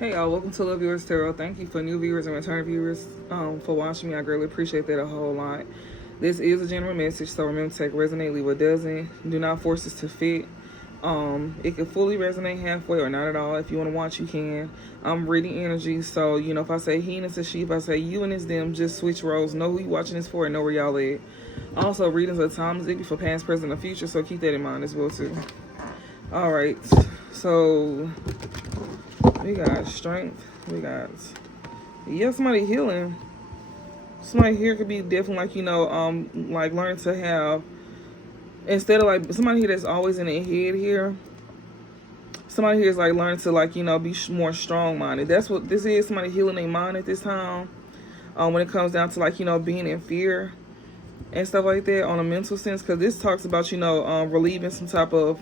Hey y'all, welcome to Love Yours Tarot. Thank you for new viewers and return viewers for watching me. I greatly appreciate that a whole lot. This is a general message, so remember to take resonate, leave what doesn't. Do not force this to fit. It can fully resonate halfway or not at all. If you want to watch, you can. I'm reading energy, so if I say he and it's a she, if I say you and it's them, just switch roles. Know who you watching this for and know where y'all at. Also, readings are timeless. It be for past, present, and future, so keep that in mind as well too. All right, so we got strength. We got somebody healing. Somebody here could be definitely like learning to have, instead of like somebody here that's always in their head here. Somebody here is like learning to be more strong minded. That's what this is. Somebody healing their mind at this time. When it comes down to being in fear and stuff like that on a mental sense, because this talks about relieving some type of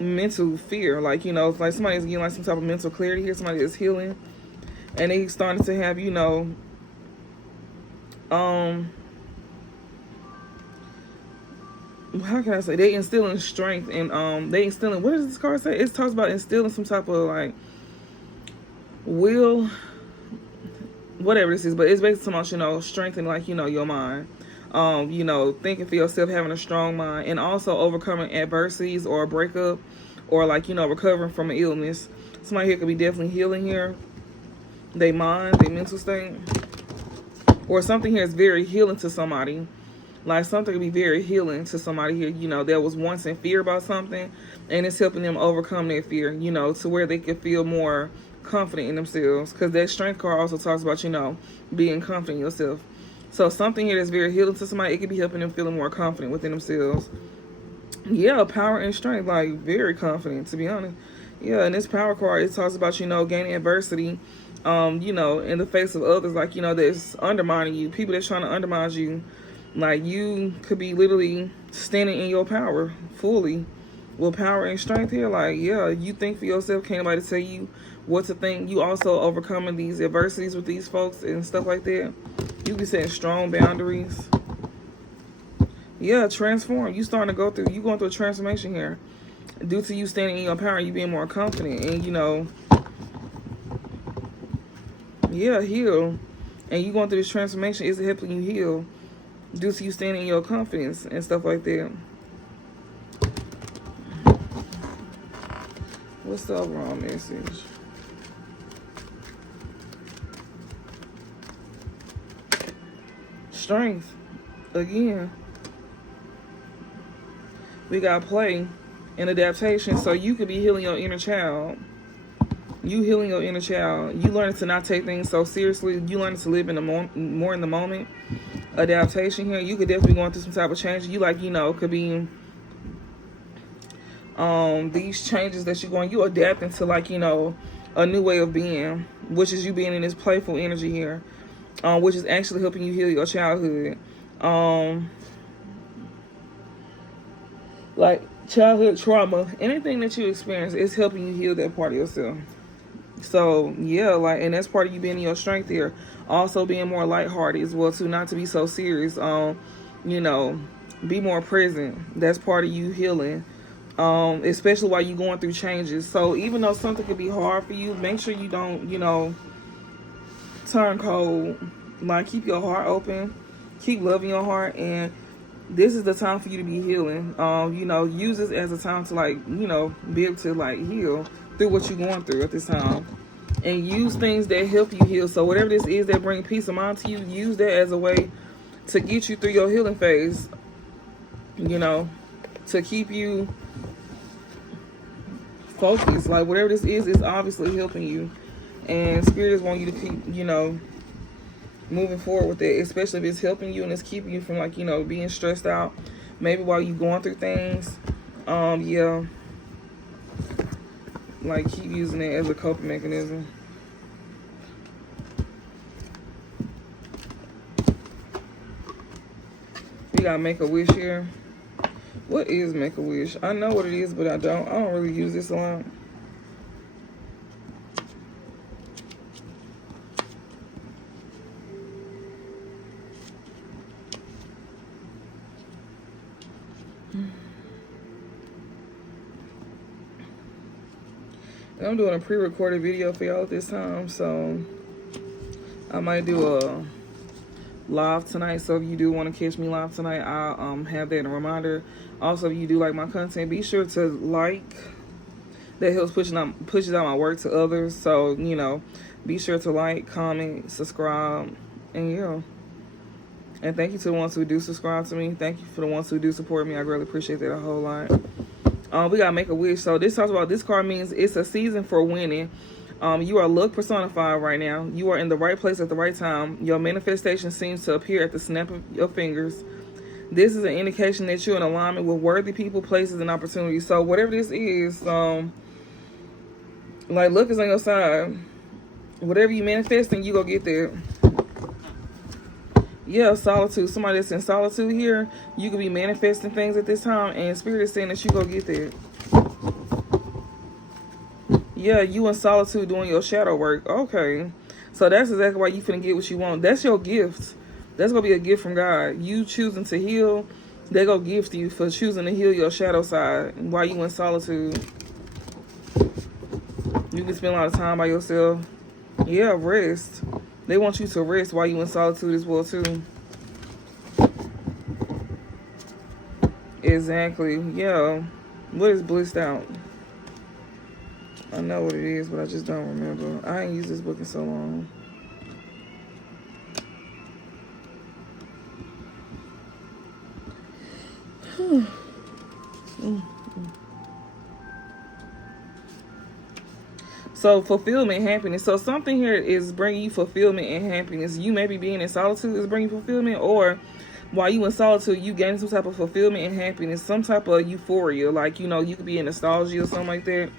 mental fear, it's like somebody's getting like some type of mental clarity here. Somebody is healing, and they starting to have how can I say, they instilling strength, and they instilling, what does this card say? It talks about instilling some type of like will, whatever this is, but it's basically about strengthening your mind, thinking for yourself, having a strong mind, and also overcoming adversities or a breakup, or recovering from an illness. Somebody here could be definitely healing here, they mind, their mental state, or something here is very healing to somebody. Like something could be very healing to somebody here, that was once in fear about something, and it's helping them overcome their fear, to where they can feel more confident in themselves. Because that strength card also talks about, being confident in yourself. So something here that's very healing to somebody, it could be helping them feeling more confident within themselves. Yeah, power and strength, like very confident, to be honest. Yeah, and this power card, it talks about, gaining adversity, in the face of others, that's undermining you, people that's trying to undermine you. Like, you could be literally standing in your power fully with power and strength here. Like, yeah, you think for yourself, can't nobody tell you what to think. You also overcoming these adversities with these folks and stuff like that. You be setting strong boundaries. Yeah, transform. You starting to go through, you going through a transformation here due to you standing in your power, you being more confident, and yeah, heal. And you going through this transformation is helping you heal due to you standing in your confidence and stuff like that. What's the overall message? Strength. Again. We got play and adaptation. So you could be healing your inner child. You healing your inner child. You learning to not take things so seriously. You learning to live in the more in the moment. Adaptation here. You could definitely be going through some type of change. You could be these changes that you're going, you adapting to a new way of being, which is you being in this playful energy here, which is actually helping you heal your childhood. Like childhood trauma, anything that you experience is helping you heal that part of yourself. So yeah, and that's part of you being in your strength here. Also being more lighthearted as well too, not to be so serious. Be more present. That's part of you healing. Especially while you're going through changes. So even though something could be hard for you, make sure you don't, turn cold. Like, keep your heart open. Keep loving your heart. And this is the time for you to be healing. Use this as a time to be able to heal through what you're going through at this time. And use things that help you heal. So whatever this is that bring peace of mind to you, use that as a way to get you through your healing phase. To keep you focused. Like, whatever this is obviously helping you. And Spirit is wanting you to keep, moving forward with it, especially if it's helping you and it's keeping you from being stressed out, maybe while you're going through things. Yeah, keep using it as a coping mechanism. We gotta make a wish here. What is make a wish? I know what it is, but I don't really use this a lot. I'm doing a pre-recorded video for y'all this time, so I might do a live tonight. So if you do want to catch me live tonight, I'll have that in a reminder. Also, if you do like my content, be sure to like. That helps pushes out my work to others. So, you know, be sure to like, comment, subscribe, and yeah. And thank you to the ones who do subscribe to me. Thank you for the ones who do support me. I really appreciate that a whole lot. We gotta make a wish. So this talks about, this card means it's a season for winning. You are luck personified right now. You are in the right place at the right time. Your manifestation seems to appear at the snap of your fingers. This is an indication that you're in alignment with worthy people, places, and opportunities. So whatever this is, like, luck is on your side. Whatever you manifesting, you gonna get there. Yeah, solitude. Somebody that's in solitude here, you could be manifesting things at this time, and Spirit is saying that you gonna get there. Yeah, you in solitude doing your shadow work. Okay. So that's exactly why you finna get what you want. That's your gift. That's gonna be a gift from God. You choosing to heal, they gonna gift you for choosing to heal your shadow side while you in solitude. You can spend a lot of time by yourself. Yeah, rest. They want you to rest while you in solitude as well too. Exactly. Yeah. What is blissed out? I know what it is, but I just don't remember. I ain't used this book in so long. So fulfillment, happiness. So something here is bringing you fulfillment and happiness. You may be being in solitude is bringing fulfillment, or while you in solitude, you gain some type of fulfillment and happiness, some type of euphoria. Like, you know, you could be in nostalgia or something like that.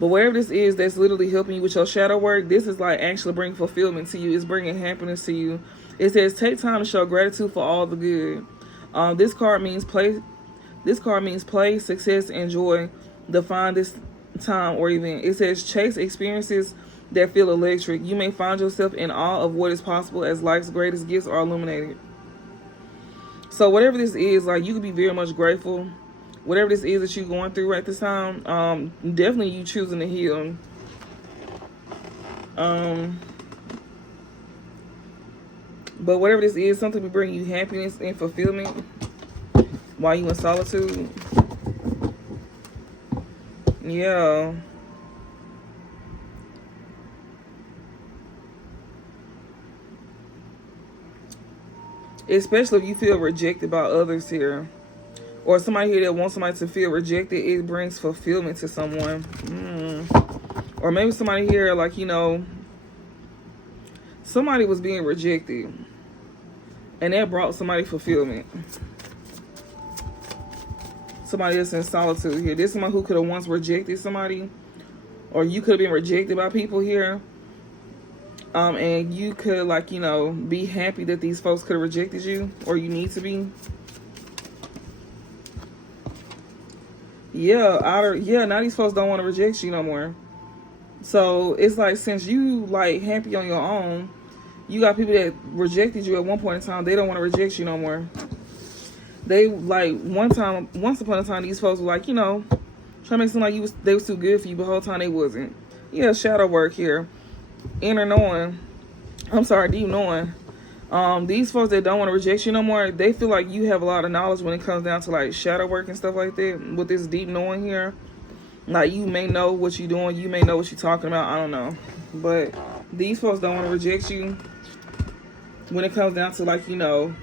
But wherever this is that's literally helping you with your shadow work, this is like actually bringing fulfillment to you. It's bringing happiness to you. It says, take time to show gratitude for all the good. This card means play. This card means play, success, and joy. Define this time or event. It says, chase experiences that feel electric. You may find yourself in awe of what is possible as life's greatest gifts are illuminated. So whatever this is, like, you could be very much grateful. Whatever this is that you're going through right this time, definitely you choosing to heal. But whatever this is, something will bring you happiness and fulfillment while you in solitude. Yeah. Especially if you feel rejected by others here. Or somebody here that wants somebody to feel rejected, it brings fulfillment to someone. Or maybe somebody here, like, you know, somebody was being rejected, and that brought somebody fulfillment. Somebody that's in solitude here. This is someone who could have once rejected somebody, or you could have been rejected by people here. And you could, like, you know, be happy that these folks could have rejected you, or you need to be. Yeah, now these folks don't want to reject you no more. So it's like, since you like happy on your own, you got people that rejected you at one point in time. They don't want to reject you no more. They like once upon a time, these folks were like, you know, trying to make it seem like they was too good for you, but the whole time they wasn't. Yeah, shadow work here. Inner knowing. I'm sorry, deep knowing. These folks that don't want to reject you no more, they feel like you have a lot of knowledge when it comes down to like shadow work and stuff like that. With this deep knowing here, like, you may know what you're doing, you may know what you're talking about, I don't know, but these folks don't want to reject you when it comes down to, like, you know,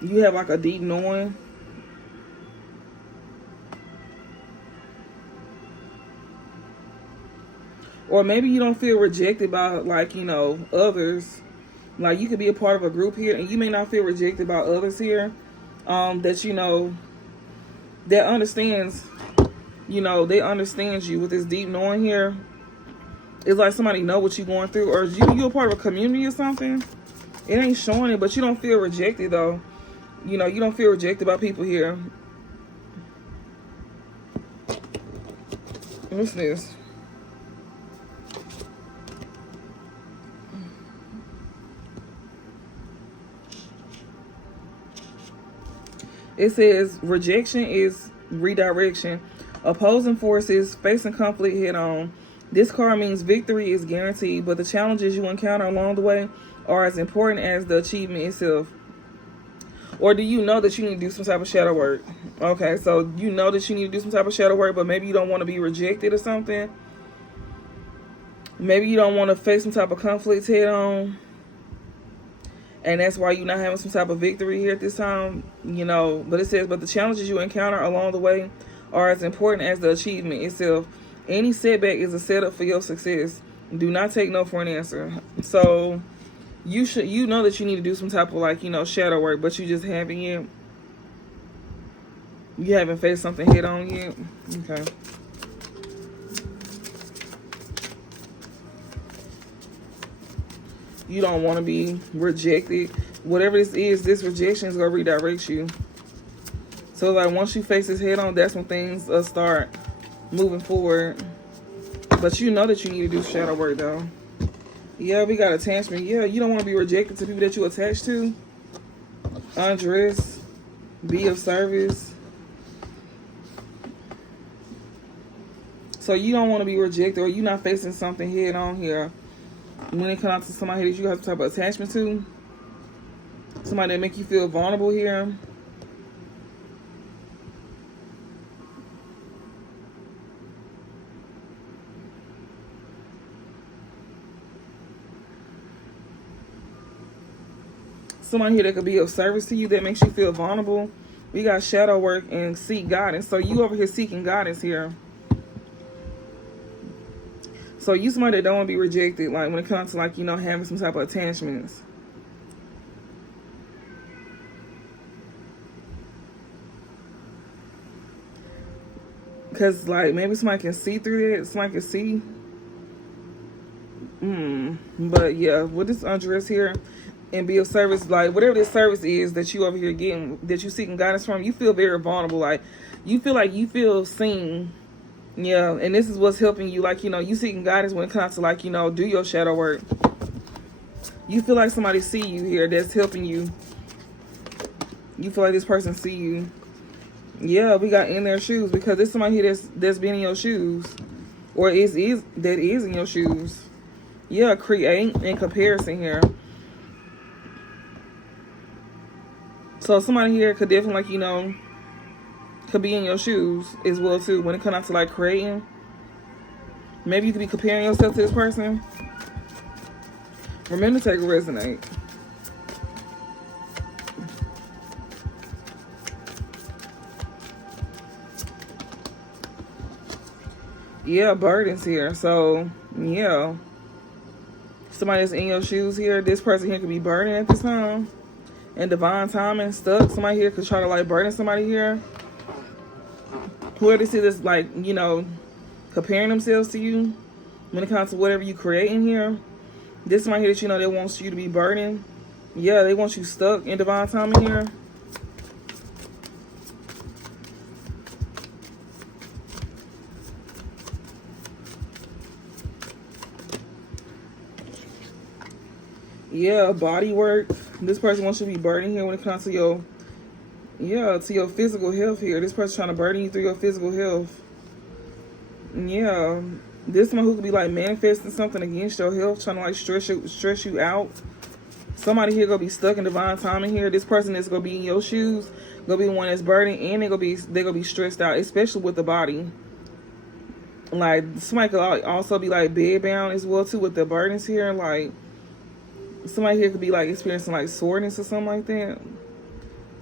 you have like a deep knowing. Or maybe you don't feel rejected by, like, you know, others. Like, you could be a part of a group here, and you may not feel rejected by others here. That, you know, that understands, you know, they understand you with this deep knowing here. It's like somebody know what you're going through, or you a part of a community or something. It ain't showing it, but you don't feel rejected though. You know, you don't feel rejected by people here. What's this? It says rejection is redirection. Opposing forces facing conflict head on. This card means victory is guaranteed, but the challenges you encounter along the way are as important as the achievement itself. Or do you know that you need to do some type of shadow work? Okay, so you know that you need to do some type of shadow work, but maybe you don't want to be rejected or something. Maybe you don't want to face some type of conflict head on. And that's why you're not having some type of victory here at this time. You know, but it says, but the challenges you encounter along the way are as important as the achievement itself. Any setback is a setup for your success. Do not take no for an answer. So you know that you need to do some type of, like, you know, shadow work, but you just haven't yet. You haven't faced something head on yet. Okay. You don't want to be rejected. Whatever this is, this rejection is going to redirect you. So, like, once you face this head on, that's when things start moving forward. But you know that you need to do shadow work, though. Yeah, we got attachment. Yeah, you don't want to be rejected to people that you attach to. Undress. Be of service. So you don't want to be rejected, or you're not facing something head on here. When it comes out to somebody that you have some type of attachment to. Somebody that make you feel vulnerable here. Someone here that could be of service to you, that makes you feel vulnerable. We got shadow work and seek guidance. So you over here seeking guidance here. So you somebody that don't want to be rejected, like when it comes to, like, you know, having some type of attachments. Because, like, maybe somebody can see through it. Somebody can see. But yeah, with this undress here and be of service, like whatever this service is that you over here getting, that you seeking guidance from, you feel very vulnerable. Like you feel seen. Yeah, and this is what's helping you. Like, you know, you seeking guidance when it comes to, like, you know, do your shadow work. You feel like somebody see you here that's helping you. You feel like this person see you. Yeah, we got in their shoes, because there's somebody here that's been in your shoes, or is in your shoes. Yeah, create in comparison here. So somebody here could definitely, like, you know, could be in your shoes as well too when it comes out to, like, creating. Maybe you could be comparing yourself to this person. Remember to take a resonate. Yeah, burdens here. So yeah, somebody that's in your shoes here. This person here could be burdened at this time. And divine timing, stuck. Somebody here could try to, like, burden somebody here. Whoever this is, like, you know, comparing themselves to you when it comes to whatever you create in here. This somebody here that you know that wants you to be burdened. Yeah, they want you stuck in divine timing here. Yeah, body work. This person wants you to be burdened here when it comes to your, yeah, to your physical health here. This person trying to burden you through your physical health. Yeah, this one who could be, like, manifesting something against your health, trying to, like, stress you out. Somebody here gonna be stuck in divine timing here. This person that's gonna be in your shoes, gonna be the one that's burdened, and they're gonna be stressed out, especially with the body. Like, somebody could also be, like, bed bound as well too with the burdens here. Like, somebody here could be, like, experiencing, like, soreness or something like that.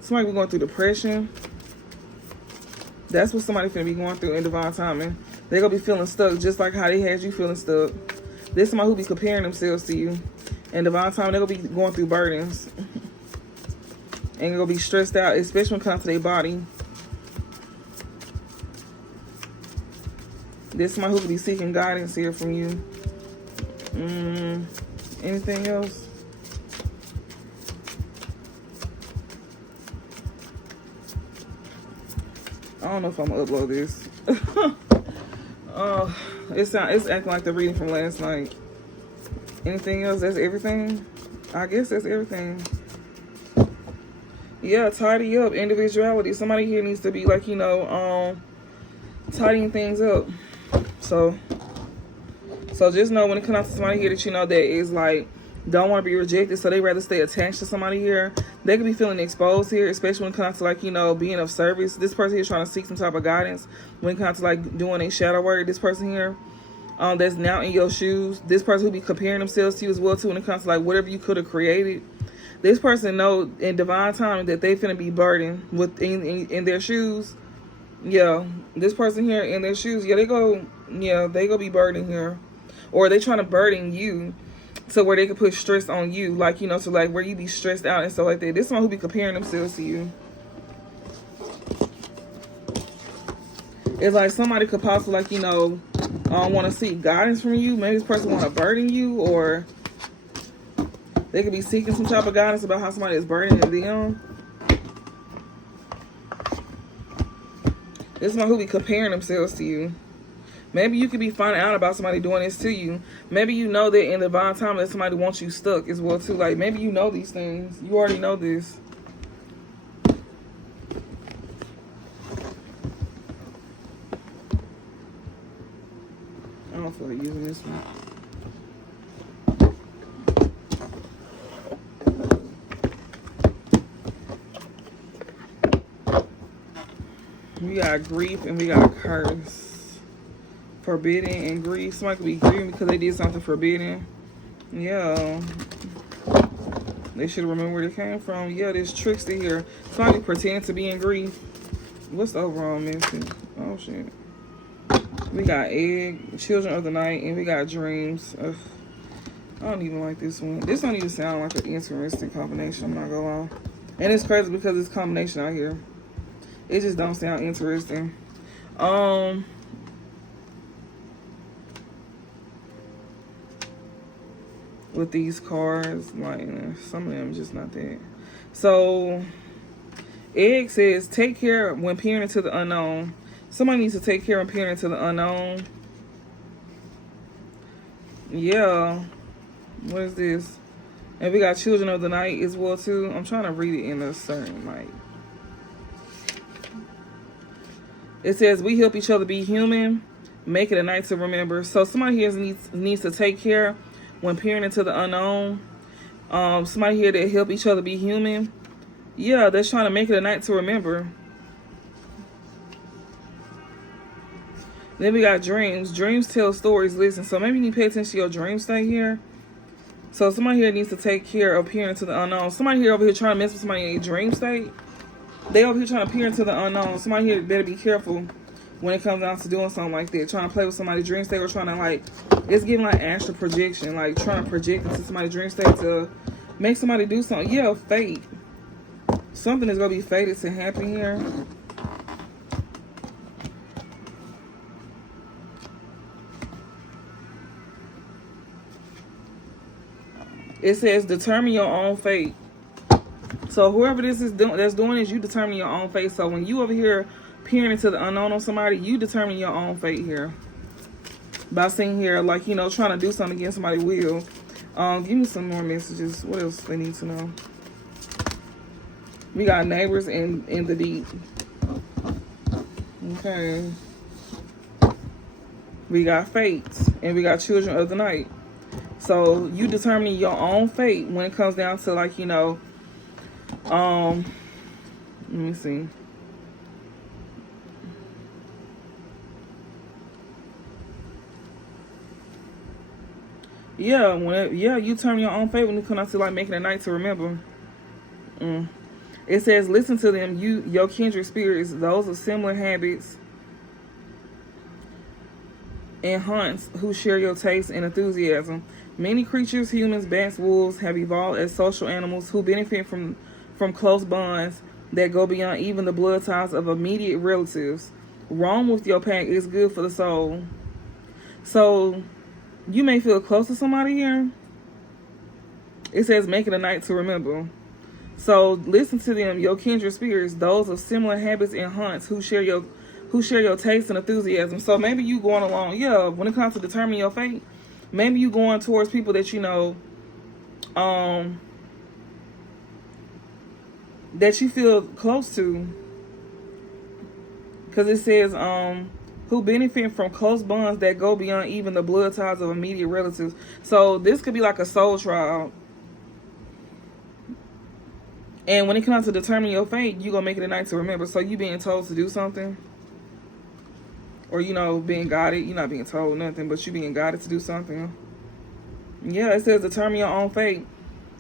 Somebody be going through depression. That's what somebody finna be going through in divine timing. They're gonna be feeling stuck just like how they had you feeling stuck. There's somebody who be comparing themselves to you. In divine timing, they're gonna be going through burdens. And they're gonna be stressed out, especially when it comes to their body. There's somebody who could be seeking guidance here from you. Anything else? I don't know if I'm gonna upload this. It's acting like the reading from last night. Anything else? That's everything? I guess that's everything. Yeah, tidy up. Individuality. Somebody here needs to be, like, you know, tidying things up. So just know when it comes out to somebody here that you know that is like don't want to be rejected, so they rather stay attached to somebody here. They could be feeling exposed here, especially when it comes to like, you know, being of service. This person here is trying to seek some type of guidance when it comes to like doing a shadow work. This person here that's now in your shoes. This person who be comparing themselves to you as well too when it comes to like whatever you could have created. This person know in divine time that they finna be burdened with in their shoes. Yeah, this person here in their shoes. Yeah, they go be burdened here, or they trying to burden you to where they can put stress on you, like, you know, to like where you be stressed out and stuff like that. This one who be comparing themselves to you. It's like somebody could possibly, like, you know, want to seek guidance from you. Maybe this person want to burden you, or they could be seeking some type of guidance about how somebody is burdening them. This one who be comparing themselves to you. Maybe you could be finding out about somebody doing this to you. Maybe you know that in the divine time that somebody wants you stuck as well too. Like maybe you know these things. You already know this. I don't feel like using this one. We got grief and we got curse. Forbidden and grief. Somebody could be grieving because they did something forbidden. Yeah. They should remember where they came from. Yeah, there's trickster here. Somebody pretend to be in grief. What's the overall message? Oh, shit. We got egg, children of the night, and we got dreams. Ugh. I don't even like this one. This don't even sound like an interesting combination. I'm not gonna lie. And it's crazy because it's combination out here. It just don't sound interesting. With these cards, like some of them just not that. So egg says take care when peering into the unknown. Somebody needs to take care when peering into the unknown. Yeah. What is this? And we got children of the night as well too. I'm trying to read it in a certain like. It says we help each other be human, make it a night to remember. So somebody here needs to take care when peering into the unknown. Somebody here that help each other be human. Yeah, they're trying to make it a night to remember. Then we got dreams. Dreams tell stories. Listen, so maybe you need to pay attention to your dream state here. So somebody here needs to take care of peering into the unknown. Somebody here over here trying to mess with somebody in a dream state. They over here trying to peer into the unknown. Somebody here better be careful when it comes down to doing something like that. Trying to play with somebody's dream state, or trying to like, it's giving like astral projection. Like trying to project into somebody's dream state to make somebody do something. Yeah, fate. Something is going to be fated to happen here. It says determine your own fate. So whoever this is that's doing is you determine your own fate. So when you over here peering into the unknown on somebody, you determine your own fate here. By sitting here, like, you know, trying to do something against somebody's will. Give me some more messages. What else they need to know? We got neighbors in the deep. Okay. We got fates. And we got children of the night. So you determining your own fate when it comes down to, like, you know, let me see. Yeah, you determine your own fate when it comes down to like making a night to remember. It says, listen to them, your kindred spirits, those of similar habits and hunts who share your taste and enthusiasm. Many creatures, humans, bats, wolves, have evolved as social animals who benefit from close bonds that go beyond even the blood ties of immediate relatives. Roam with your pack is good for the soul. So you may feel close to somebody here. It says make it a night to remember. So listen to them, your kindred spirits, those of similar habits and hunts who share your taste and enthusiasm. So maybe you going along, yeah, when it comes to determining your fate, maybe you going towards people that you know, that you feel close to. Because it says, who benefit from close bonds that go beyond even the blood ties of immediate relatives. So this could be like a soul trial. And when it comes to determining your fate, you're going to make it a night to remember. So you being told to do something, or, you know, being guided. You're not being told nothing, but you being guided to do something. Yeah, it says determine your own fate.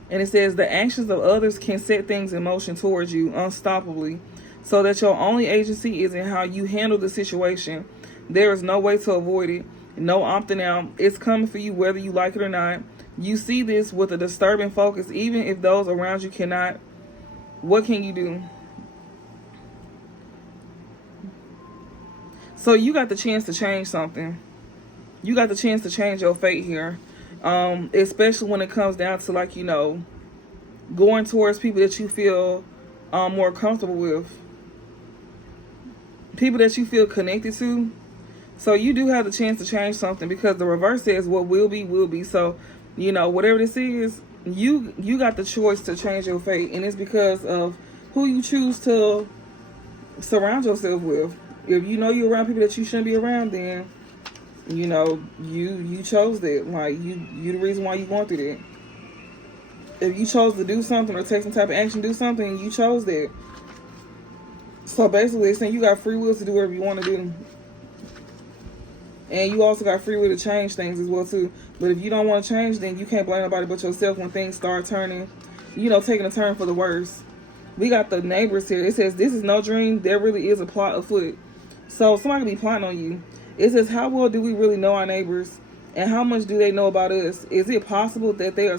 And it says the actions of others can set things in motion towards you unstoppably, so that your only agency is in how you handle the situation. There is no way to avoid it. No opting out. It's coming for you whether you like it or not. You see this with a disturbing focus, even if those around you cannot. What can you do? So you got the chance to change something. You got the chance to change your fate here. Especially when it comes down to, like, you know, going towards people that you feel more comfortable with. People that you feel connected to. So you do have the chance to change something, because the reverse says what will be, will be. So, you know, whatever this is, you got the choice to change your fate. And it's because of who you choose to surround yourself with. If you know you're around people that you shouldn't be around, then, you know, you chose that. Like, you the reason why you're going through that. If you chose to do something or take some type of action, do something, you chose that. So basically, it's saying you got free will to do whatever you want to do. And you also got free will to change things as well, too. But if you don't want to change, then you can't blame nobody but yourself when things start turning, you know, taking a turn for the worse. We got the neighbors here. It says, this is no dream. There really is a plot afoot. So somebody could be plotting on you. It says, how well do we really know our neighbors? And how much do they know about us? Is it possible that they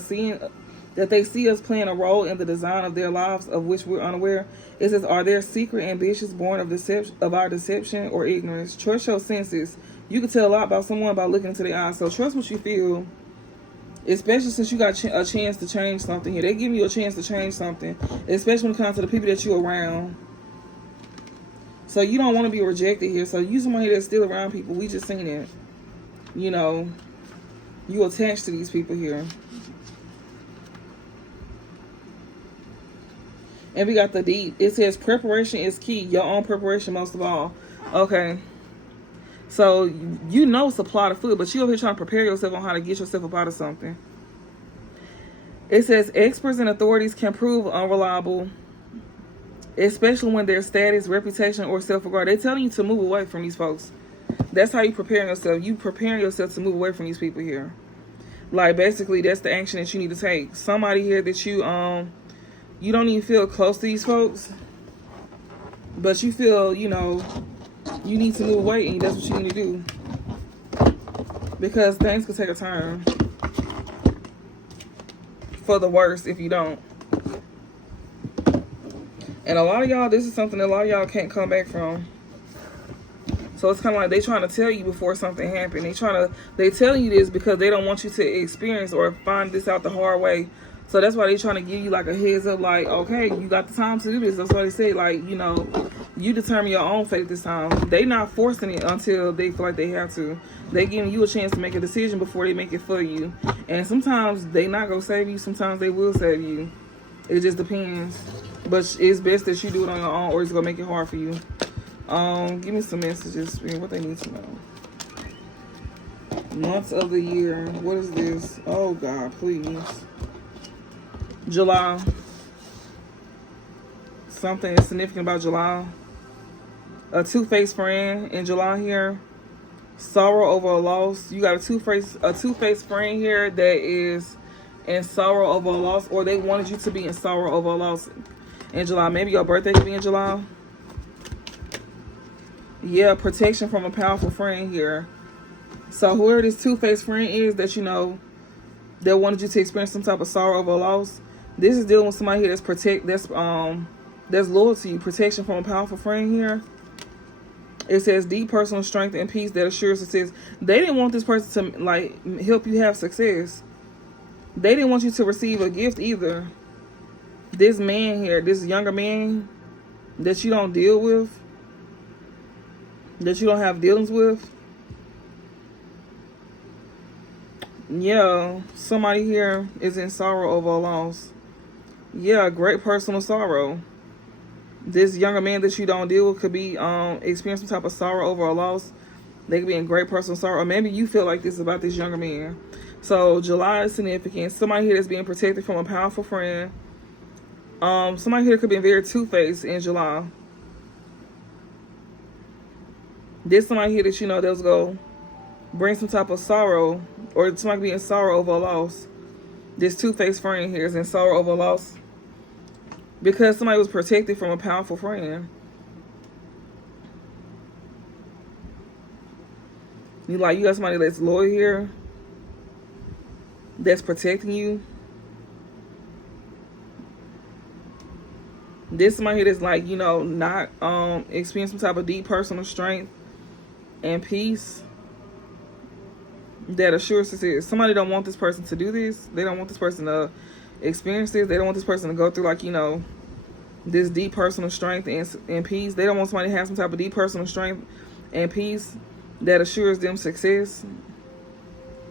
see us playing a role in the design of their lives of which we're unaware? It says, are there secret ambitions born of our deception or ignorance? Trust your senses. You can tell a lot about someone by looking into their eyes. So trust what you feel, especially since you got a chance to change something here. They give you a chance to change something, especially when it comes to the people that you're around. So you don't want to be rejected here. So you someone here that's still around people. We just seen it. You know, you attached to these people here. And we got the deep. It says preparation is key. Your own preparation most of all. Okay. So you know it's a plot of food, but you over here trying to prepare yourself on how to get yourself up out of something. It says experts and authorities can prove unreliable, especially when their status, reputation, or self-regard. They're telling you to move away from these folks. That's how you preparing yourself. You preparing yourself to move away from these people here. Like, basically, that's the action that you need to take. Somebody here that you don't even feel close to these folks, but you feel, you know, you need to move away, and that's what you need to do. Because things could take a turn for the worse if you don't. And a lot of y'all, this is something that a lot of y'all can't come back from. So it's kind of like they trying to tell you before something happened. They telling you this because they don't want you to experience or find this out the hard way. So that's why they trying to give you like a heads up, like, okay, you got the time to do this. That's why they say, like, you know, you determine your own fate this time. They not forcing it until they feel like they have to. They giving you a chance to make a decision before they make it for you. And sometimes they not gonna save you. Sometimes they will save you. It just depends. But it's best that you do it on your own, or it's gonna make it hard for you. Give me some messages, what they need to know. Months of the year. What is this? Oh God, please. July. Something is significant about July. A two-faced friend in July here. Sorrow over a loss. You got a two-faced friend here that is in sorrow over a loss, or they wanted you to be in sorrow over a loss in July. Maybe your birthday could be in July. Yeah, protection from a powerful friend here. So whoever this two-faced friend is that you know that wanted you to experience some type of sorrow over a loss, this is dealing with somebody here that's loyal to you. Protection from a powerful friend here. It says deep personal strength and peace that assures success. They didn't want this person to like help you have success. They didn't want you to receive a gift either. This man here, this younger man that you don't deal with, that you don't have dealings with. Yeah, somebody here is in sorrow over a loss. Yeah, great personal sorrow. This younger man that you don't deal with could be experiencing some type of sorrow over a loss. They could be in great personal sorrow, or maybe you feel like this is about this younger man. So July is significant. Somebody here that's being protected from a powerful friend. Somebody here could be very two-faced in July. There's somebody here that you know that's go bring some type of sorrow, or somebody be in sorrow over a loss. This two-faced friend here is in sorrow over a loss because somebody was protected from a powerful friend. You got somebody that's loyal here, that's protecting you. This somebody here that's not experiencing some type of deep personal strength and peace that assures success. Somebody don't want this person to do this. They don't want this person to experience this. They don't want this person to go through this deep personal strength and peace. They don't want somebody to have some type of deep personal strength and peace that assures them success.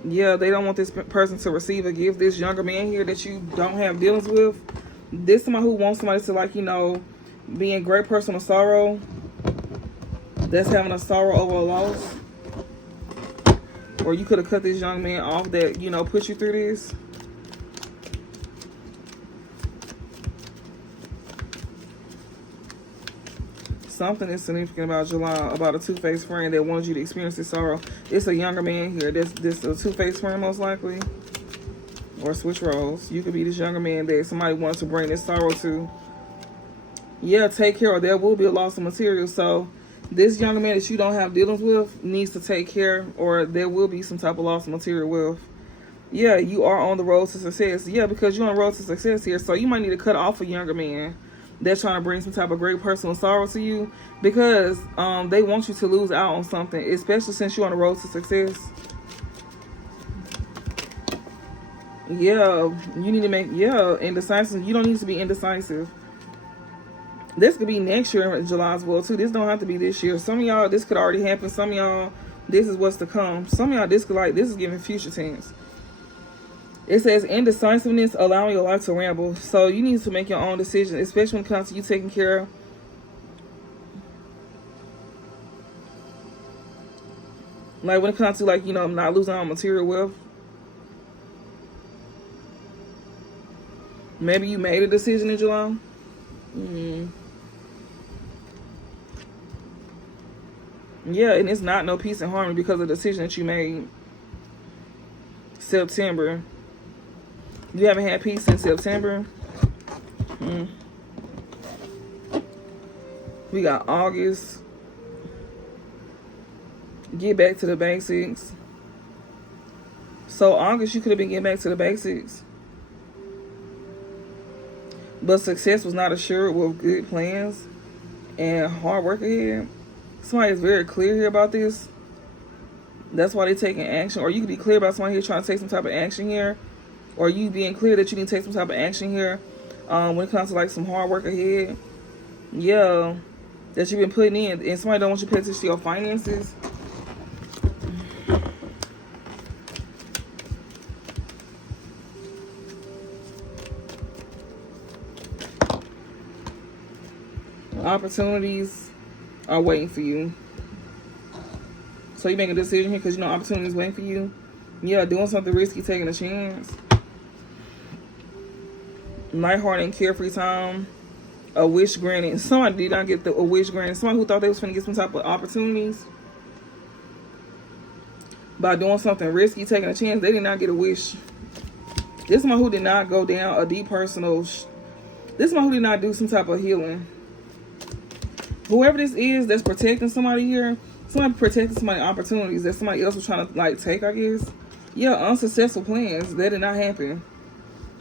Yeah, they don't want this person to receive a gift. This younger man here that you don't have dealings with. This somebody who wants somebody to be in great personal sorrow. That's having a sorrow over a loss. Or you could have cut this young man off that, put you through this. Something is significant about July, about a two-faced friend that wants you to experience this sorrow. It's a younger man here. This a two-faced friend most likely. Or switch roles. You could be this younger man that somebody wants to bring this sorrow to. Yeah, take care, or there will be a loss of material. So this younger man that you don't have dealings with needs to take care, or there will be some type of loss of material wealth. Yeah, you are on the road to success. Yeah, because you're on the road to success here. So you might need to cut off a younger man that's trying to bring some type of great personal sorrow to you, because they want you to lose out on something, especially since you're on the road to success. Yeah, you need to make, indecisive. You don't need to be indecisive. This could be next year in July as well, too. This don't have to be this year. Some of y'all, this could already happen. Some of y'all, this is what's to come. Some of y'all, this is giving future tense. It says indecisiveness, allowing your life to ramble. So you need to make your own decisions, especially when it comes to you taking care of. When it comes to not losing out on material wealth. Maybe you made a decision in July. Yeah, and it's not no peace and harmony because of the decision that you made. September. You haven't had peace since September. We got August. Get back to the basics. So August, you could have been getting back to the basics. But success was not assured with good plans and hard work ahead. Somebody is very clear here about this. That's why they're taking action. Or you could be clear about somebody here trying to take some type of action here. Or you being clear that you need to take some type of action here when it comes to some hard work ahead. Yeah, that you've been putting in. And somebody don't want you to pay attention to your finances. Opportunities are waiting for you. So you make a decision here because opportunities waiting for you. Yeah, doing something risky, taking a chance. Lighthearted and carefree time. A wish granted. Somebody did not get a wish granted. Somebody who thought they was going to get some type of opportunities by doing something risky, taking a chance, they did not get a wish. This one who did not go down a deep personal. This one who did not do some type of healing. Whoever this is that's protecting somebody here, somebody protecting somebody's opportunities that somebody else was trying to take, I guess. Yeah, unsuccessful plans. That did not happen.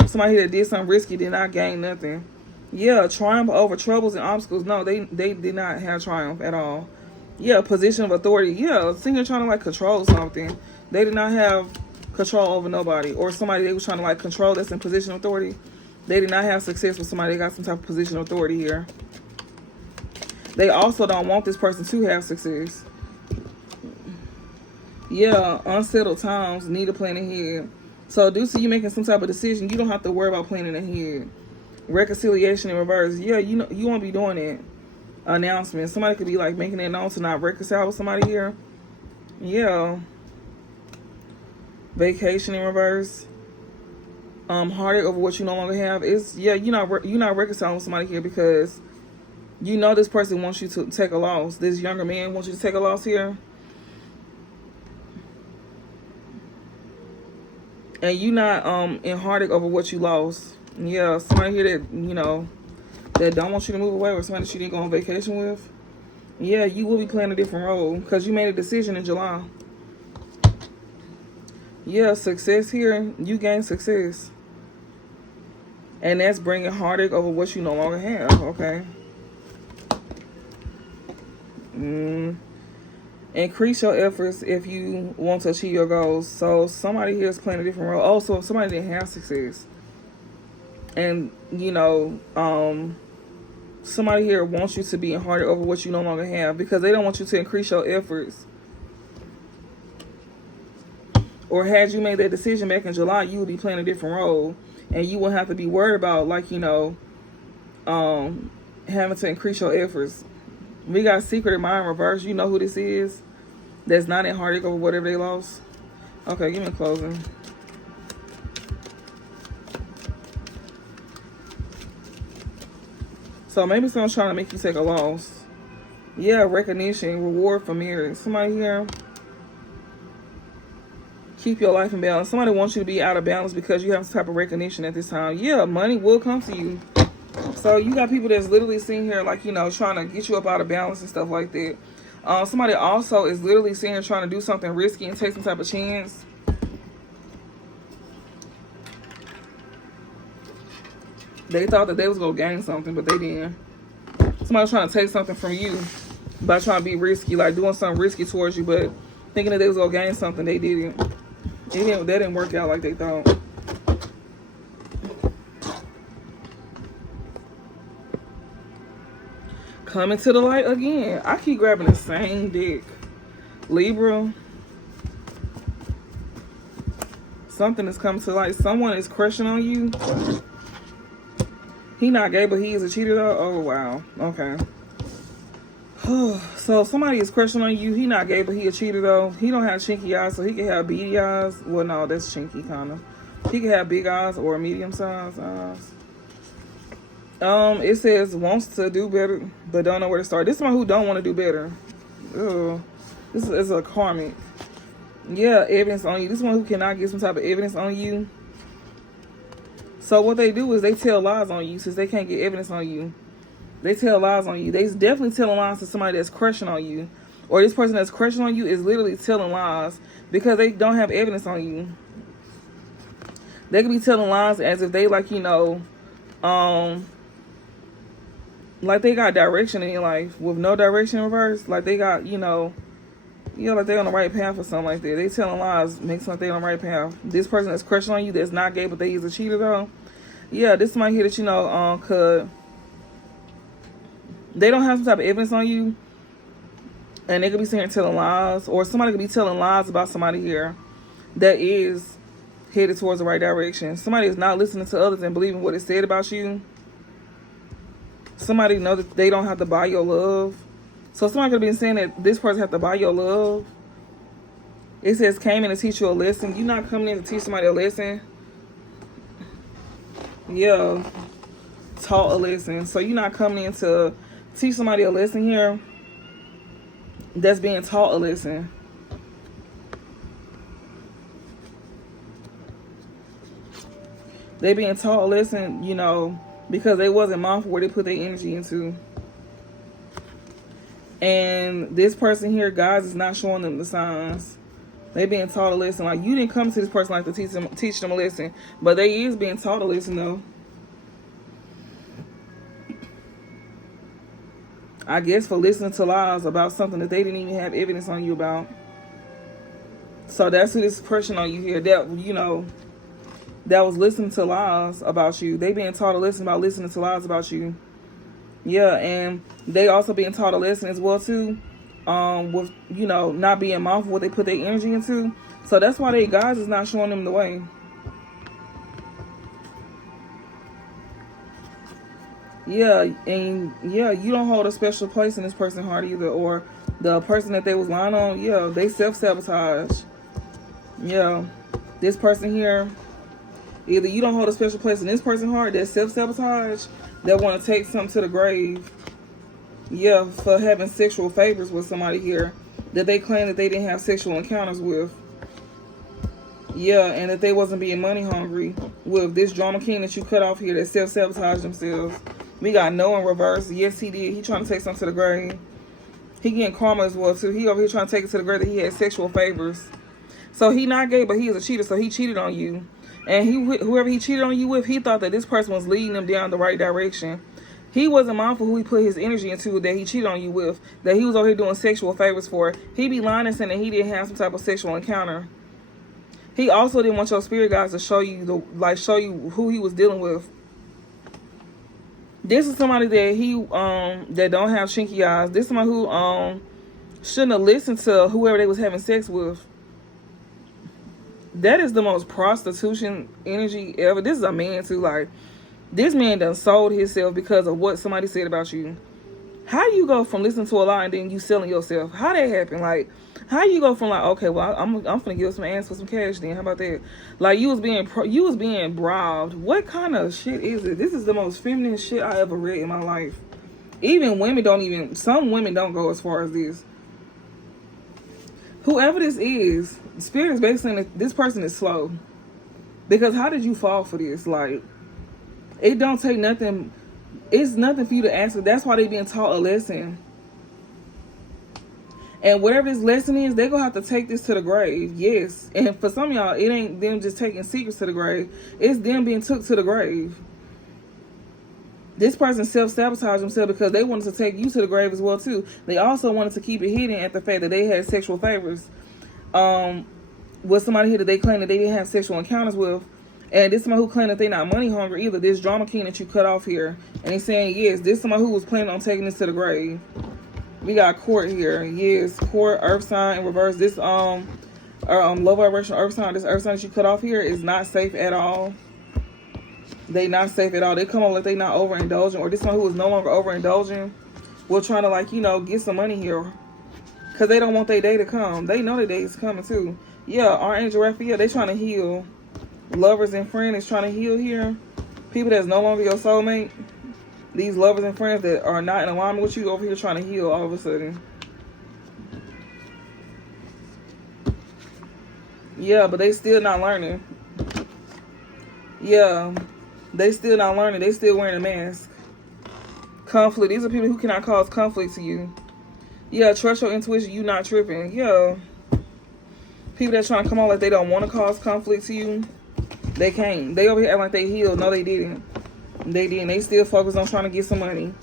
Somebody here that did something risky did not gain nothing. Yeah, triumph over troubles and obstacles. No, they did not have triumph at all. Yeah, position of authority. Yeah, seeing you're trying to control something. They did not have control over nobody. Or somebody they was trying to control that's in position of authority. They did not have success with somebody that got some type of position of authority here. They also don't want this person to have success. Yeah, unsettled times, need a plan ahead. So due to you making some type of decision, you don't have to worry about planning ahead. Reconciliation in reverse. Yeah, you won't be doing it. Announcement. Somebody could be making it known to not reconcile with somebody here. Yeah. Vacation in reverse. Heartache over what you no longer have. Is yeah, you're not reconciling with somebody here because you know this person wants you to take a loss. This younger man wants you to take a loss here. And you not in heartache over what you lost. Yeah, somebody here that, that don't want you to move away, or somebody that you didn't go on vacation with. Yeah, you will be playing a different role because you made a decision in July. Yeah, success here. You gain success. And that's bringing heartache over what you no longer have, okay? Increase your efforts if you want to achieve your goals. So somebody here is playing a different role. Also, if somebody didn't have success, and somebody here wants you to be in heartache over what you no longer have because they don't want you to increase your efforts. Or had you made that decision back in July, you would be playing a different role, and you wouldn't have to be worried about having to increase your efforts. We got secret admirer reverse. You know who this is? That's not in heartache over whatever they lost. Okay, give me a closing. So maybe someone's trying to make you take a loss. Yeah, recognition, reward for merit. Somebody here. Keep your life in balance. Somebody wants you to be out of balance because you have some type of recognition at this time. Yeah, money will come to you. So you got people that's literally sitting here trying to get you up out of balance and stuff like that. Somebody also is literally sitting here trying to do something risky and take some type of chance. They thought that they was going to gain something, but they didn't. Somebody's trying to take something from you by trying to be risky, like doing something risky towards you, but thinking that they was going to gain something, they didn't. That didn't work out like they thought. Coming to the light again. I keep grabbing the same dick. Libra. Something is coming to light. Someone is crushing on you. He not gay, but he is a cheater though. Oh, wow. Okay. So somebody is crushing on you. He not gay, but he a cheater though. He don't have chinky eyes, so he can have beady eyes. Well, no, that's chinky kind of. He can have big eyes or medium size eyes. It says wants to do better, but don't know where to start. This is someone who don't want to do better. Ugh. This is a karmic. Yeah, evidence on you. This is one who cannot get some type of evidence on you. So what they do is they tell lies on you since they can't get evidence on you. They tell lies on you. They definitely telling lies to somebody that's crushing on you. Or this person that's crushing on you is literally telling lies because they don't have evidence on you. They could be telling lies as if they like they got direction in your life with no direction in reverse. Like they got, like they're on the right path or something like that. They telling lies, make something they on the right path. This person that's crushing on you that's not gay, but they is a cheater though. Yeah, this might hear that could they don't have some type of evidence on you, and they could be sitting here telling lies, or somebody could be telling lies about somebody here that is headed towards the right direction. Somebody is not listening to others and believing what it said about you. Somebody know that they don't have to buy your love. So somebody could have been saying that this person have to buy your love. It says came in to teach you a lesson. You're not coming in to teach somebody a lesson. Yeah, taught a lesson. So you're not coming in to teach somebody a lesson here. That's being taught a lesson. They being taught a lesson, because they wasn't mindful where they put their energy into. And this person here, God is not showing them the signs. They being taught a lesson. Like, you didn't come to this person like to teach them a lesson. But they is being taught a lesson, though. I guess for listening to lies about something that they didn't even have evidence on you about. So that's who this person on you here, that, that was listening to lies about you. They being taught a lesson about listening to lies about you. Yeah, and they also being taught a lesson as well too, with not being mindful what they put their energy into. So that's why they guys is not showing them the way. Yeah, and yeah, you don't hold a special place in this person's heart either, or The person that they was lying on, yeah, they self-sabotage. Yeah. This person here, either you don't hold a special place in this person's heart, that self-sabotage, that want to take something to the grave. Yeah, for having sexual favors with somebody here that they claim that they didn't have sexual encounters with. Yeah, and that they wasn't being money hungry with this drama king that you cut off here that self-sabotage themselves. We got no in reverse. Yes, he did. He trying to take something to the grave. He getting karma as well, too. He over here trying to take it to the grave that he had sexual favors. So he not gay, but he is a cheater, so he cheated on you. And whoever he cheated on you with, he thought that this person was leading them down the right direction. He wasn't mindful who he put his energy into that he cheated on you with, that he was over here doing sexual favors for. He be lying and saying that he didn't have some type of sexual encounter. He also didn't want your spirit guides to show you who he was dealing with. This is somebody that that don't have chinky eyes. This is somebody who shouldn't have listened to whoever they was having sex with. That is the most prostitution energy ever. This is a man too. Like, this man done sold himself because of what somebody said about you. How you go from listening to a lie and then you selling yourself? How that happen? Like, how you go from like, okay, well, I'm finna give some ass for some cash then. How about that? Like, you was being bribed. What kind of shit is it? This is the most feminine shit I ever read in my life. Even women some women don't go as far as this. Whoever this is, Spirit is basically saying that this person is slow. Because how did you fall for this? Like, it don't take nothing. It's nothing for you to ask. That's why they being taught a lesson. And whatever this lesson is, they're going to have to take this to the grave. Yes. And for some of y'all, it ain't them just taking secrets to the grave. It's them being took to the grave. This person self-sabotaged themselves because they wanted to take you to the grave as well, too. They also wanted to keep it hidden at the fact that they had sexual favors. With somebody here that they claim that they didn't have sexual encounters with. And this is somebody who claimed that they're not money hungry either. This drama king that you cut off here. And he's saying, yes, this is somebody who was planning on taking this to the grave. We got court here. Yes, court, earth sign in reverse. This love vibration earth sign. This earth sign that you cut off here is not safe at all. They not safe at all. They come on like they not overindulging. Or this one who is no longer overindulging. We're trying to, like, you know, get some money here. Because they don't want their day to come. They know their day is coming too. Yeah, Archangel Raphael, they trying to heal. Lovers and friends is trying to heal here. People that's no longer your soulmate. These lovers and friends that are not in alignment with you over here trying to heal all of a sudden. Yeah, but they still not learning. Yeah, they still not learning. They still wearing a mask. Conflict. These are people who cannot cause conflict to you. Yeah, trust your intuition. You not tripping. Yeah. People that trying to come on like they don't want to cause conflict to you. They can't. They over here act like they healed. No, they didn't. They didn't. They still focused on trying to get some money.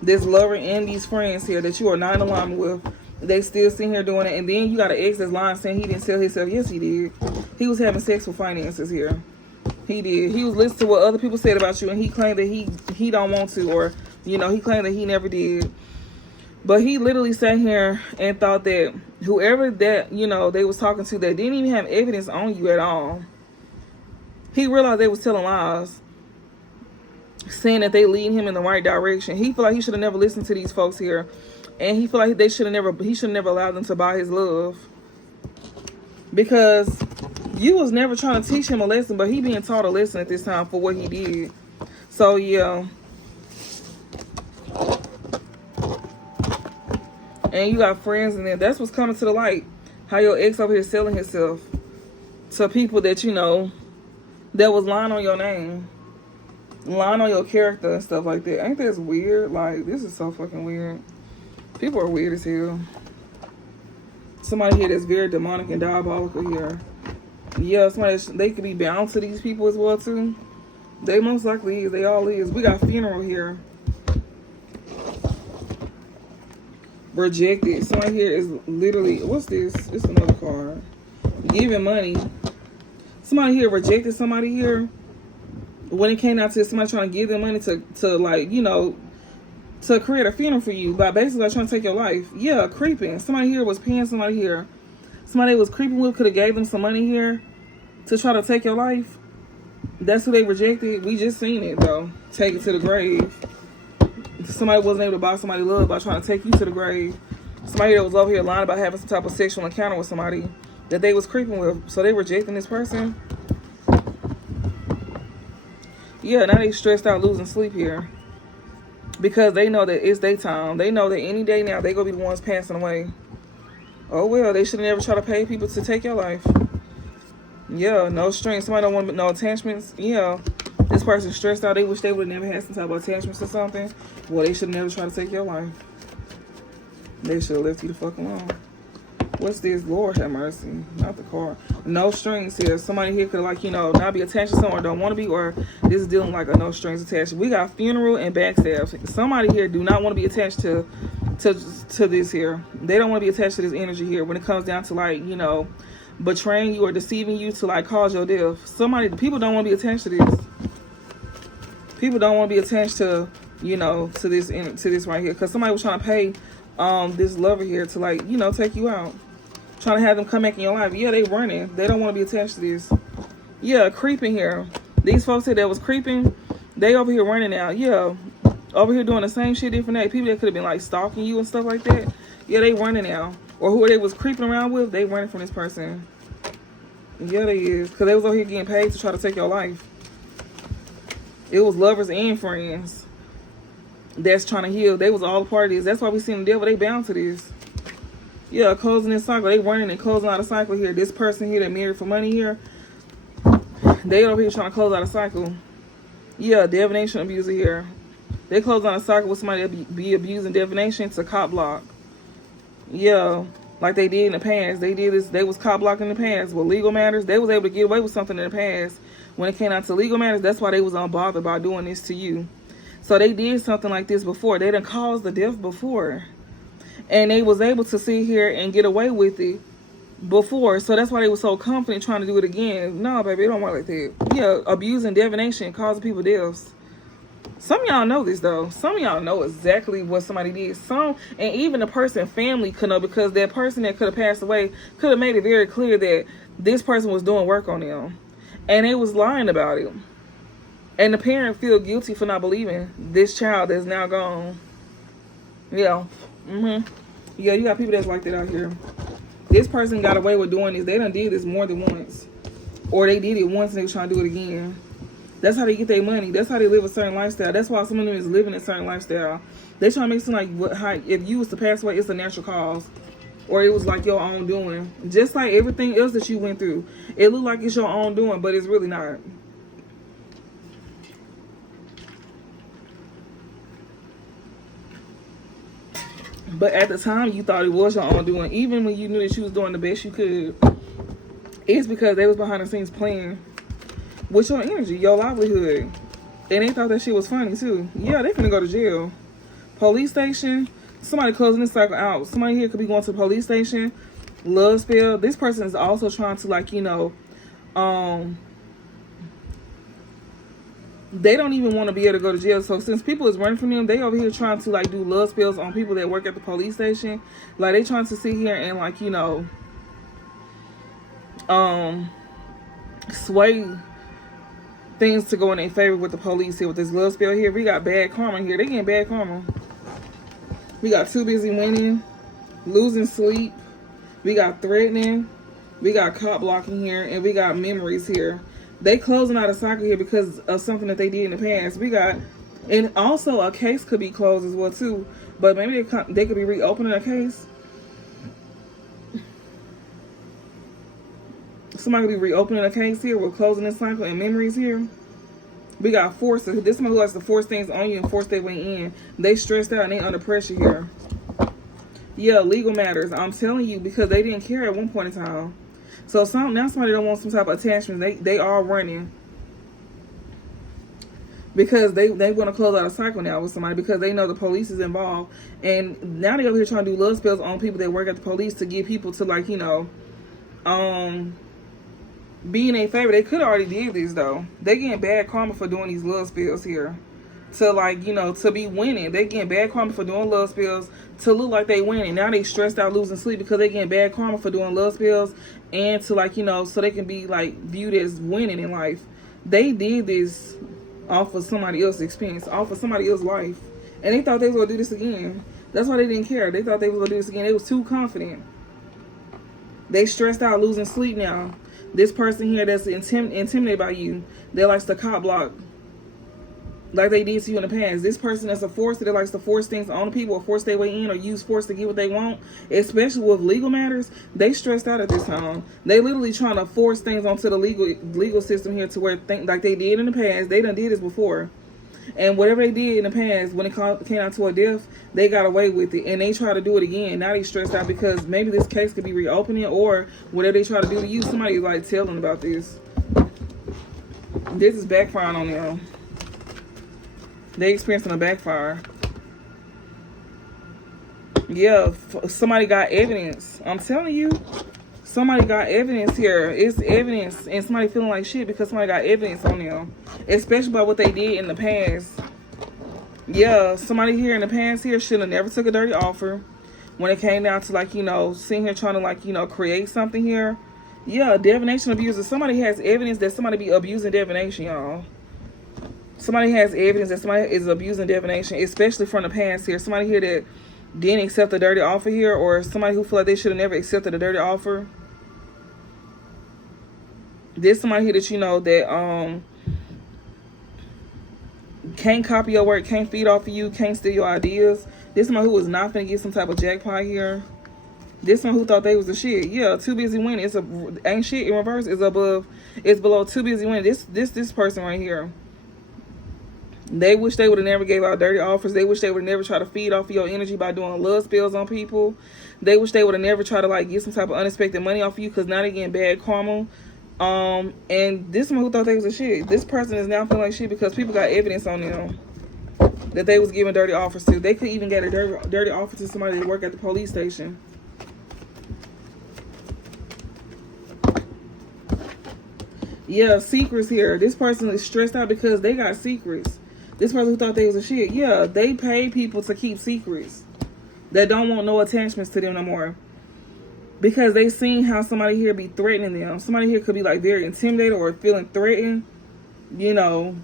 This lover and these friends here that you are not in alignment with, they still sitting here doing it. And then you got an ex that's lying saying he didn't sell himself. Yes, he did. He was having sex with finances here. He did. He was listening to what other people said about you, and he claimed that he don't want to, or, you know, he claimed that he never did. But he literally sat here and thought that whoever that, you know, they was talking to that didn't even have evidence on you at all. He realized they was telling lies, saying that they lead him in the right direction. He feel like he should have never listened to these folks here, and he feel like he should have never allowed them to buy his love, because you was never trying to teach him a lesson, but he being taught a lesson at this time for what he did. So yeah, and you got friends in there. That's what's coming to the light. How your ex over here selling himself to people that, you know, that was lying on your name, lying on your character and stuff like that. Ain't this weird? Like, this is so fucking weird. People are weird as hell. Somebody here that's very demonic and diabolical here. Yeah, they could be bound to these people as well too. They most likely is. They all is. We got funeral here. Rejected. Somebody here is literally, what's this? It's another card. Giving money. Somebody here rejected somebody here when it came out to somebody trying to give them money to like, you know, to create a funeral for you by basically trying to take your life. Yeah, creeping. Somebody here was paying somebody here. Somebody was creeping with could have gave them some money here to try to take your life. That's who they rejected. We just seen it though. Take it to the grave. Somebody wasn't able to buy somebody love by trying to take you to the grave. Somebody that was over here lying about having some type of sexual encounter with somebody that they was creeping with. So they rejecting this person. Yeah, now they stressed out, losing sleep here. Because they know that it's daytime. They know that any day now they gonna be the ones passing away. Oh well, they should have never tried to pay people to take your life. Yeah, no strings. Somebody don't want no attachments. Yeah, this person's stressed out. They wish they would have never had some type of attachments or something. Well, they should never try to take your life. They should have left you the fuck alone. What's this? Lord have mercy. Not the car. No strings here. Somebody here could, like, not be attached to someone or don't want to be, or this is dealing like a no strings attached. We got funeral and backstab. Somebody here do not want to be attached to this here. They don't want to be attached to this energy here when it comes down to, like, betraying you or deceiving you to, like, cause your death. People don't want to be attached to this. People don't want to be attached to, to this right here. Because somebody was trying to pay this lover here to, like, take you out. Trying to have them come back in your life. Yeah, they running. They don't want to be attached to this. Yeah, creeping here. These folks here that was creeping, they over here running now. Yeah, over here doing the same shit different day. People that could have been, like, stalking you and stuff like that. Yeah, they running now. Or who they was creeping around with, they running from this person. Yeah, they is. Because they was over here getting paid to try to take your life. It was lovers and friends that's trying to heal. They was all a part of this. That's why we seen the devil. They bound to this. Yeah, closing this cycle. They running and closing out a cycle here. This person here that married for money here, they over here trying to close out a cycle. Yeah, divination abuser here. They close on a cycle with somebody that be abusing divination to cop block. Yeah, like they did in the past. They did this. They was cop blocking in the past with legal matters. They was able to get away with something in the past. When it came out to legal matters, that's why they was unbothered about doing this to you. So they did something like this before. They done caused the death before. And they was able to sit here and get away with it before. So that's why they was so confident trying to do it again. No, baby, it don't work like that. Yeah, abusing divination, causing people deaths. Some of y'all know this, though. Some of y'all know exactly what somebody did. And even the person's family could know, because that person that could have passed away could have made it very clear that this person was doing work on them. And they was lying about it. And the parent feel guilty for not believing this child that's now gone. Yeah. Yeah, you got people that's like that out here. This person got away with doing this. They done did this more than once. Or they did it once and they was trying to do it again. That's how they get their money. That's how they live a certain lifestyle. That's why some of them is living a certain lifestyle. They trying to make it seem like if you was to pass away, it's a natural cause. Or it was like your own doing. Just like everything else that you went through. It looked like it's your own doing, but it's really not. But at the time, you thought it was your own doing. Even when you knew that you was doing the best you could. It's because they was behind the scenes playing with your energy, your livelihood. And they thought that shit was funny, too. Yeah, they finna go to jail. Police station. Somebody closing this cycle out. Somebody here could be going to the police station. Love spell. This person is also trying to, like, they don't even want to be able to go to jail. So since people is running from them, they over here trying to, like, do love spells on people that work at the police station. Like, they trying to sit here and, like, sway things to go in their favor with the police here with this love spell here. We got bad karma here. They getting bad karma. We got too busy winning, losing sleep. We got threatening. We got cop blocking here, and we got memories here. They closing out a cycle here because of something that they did in the past. We got, and also a case could be closed as well too. But maybe they could be reopening a case. Somebody could be reopening a case here. We're closing this cycle and memories here. We got forces. This one who likes to force things on you and force their way in. They stressed out and they under pressure here. Yeah, legal matters. I'm telling you, because they didn't care at one point in time. So now somebody don't want some type of attachment. They are running. Because they want to close out a cycle now with somebody because they know the police is involved. And now they over here trying to do love spells on people that work at the police to get people to, like, be in a favor. They could have already did this, though. They getting bad karma for doing these love spells here. To, like, to be winning. They getting bad karma for doing love spells to look like they winning. Now they stressed out losing sleep because they getting bad karma for doing love spells and to, like, so they can be, like, viewed as winning in life. They did this off of somebody else's experience, off of somebody else's life. And they thought they was going to do this again. That's why they didn't care. They thought they was gonna do this again. They was too confident. They stressed out, losing sleep now. This person here that's intimidated by you, they likes to cop block like they did to you in the past. This person that's a force that likes to force things on people or force their way in or use force to get what they want, especially with legal matters, they stressed out at this time. They literally trying to force things onto the legal system here to where like they did in the past. They done did this before. And whatever they did in the past, when it came out to a death, they got away with it. And they try to do it again. Now they stressed out because maybe this case could be reopening, or whatever they try to do to you, somebody like tell them about this. This is backfiring on them. They experiencing a backfire. Yeah, somebody got evidence. I'm telling you, somebody got evidence here. It's evidence, and somebody feeling like shit because somebody got evidence on them, especially about what they did in the past. Yeah, somebody here in the past here should have never took a dirty offer when it came down to, like, you know, sitting here trying to, like, you know, create something here. Yeah, divination abuser. Somebody has evidence that somebody be abusing divination, y'all. Somebody has evidence that somebody is abusing divination, especially from the past here. Somebody here that didn't accept a dirty offer here, or somebody who feel like they should have never accepted a dirty offer. There's somebody here that you know that can't copy your work, can't feed off of you, can't steal your ideas. This somebody who was not finna get some type of jackpot here. This one who thought they was the shit. Yeah, too busy winning. Ain't shit in reverse. It's below too busy winning. This person right here. They wish they would have never gave out dirty offers. They wish they would have never tried to feed off of your energy by doing love spells on people. They wish they would have never tried to, like, get some type of unexpected money off of you because now they're getting bad karma. And this one who thought they was a shit. This person is now feeling like shit because people got evidence on them that they was giving dirty offers to. They could even get a dirty offer to somebody that work at the police station. Yeah, secrets here. This person is stressed out because they got secrets. This person who thought they was a shit, yeah, they pay people to keep secrets that don't want no attachments to them no more. Because they seen how somebody here be threatening them. Somebody here could be, like, very intimidated or feeling threatened. You know,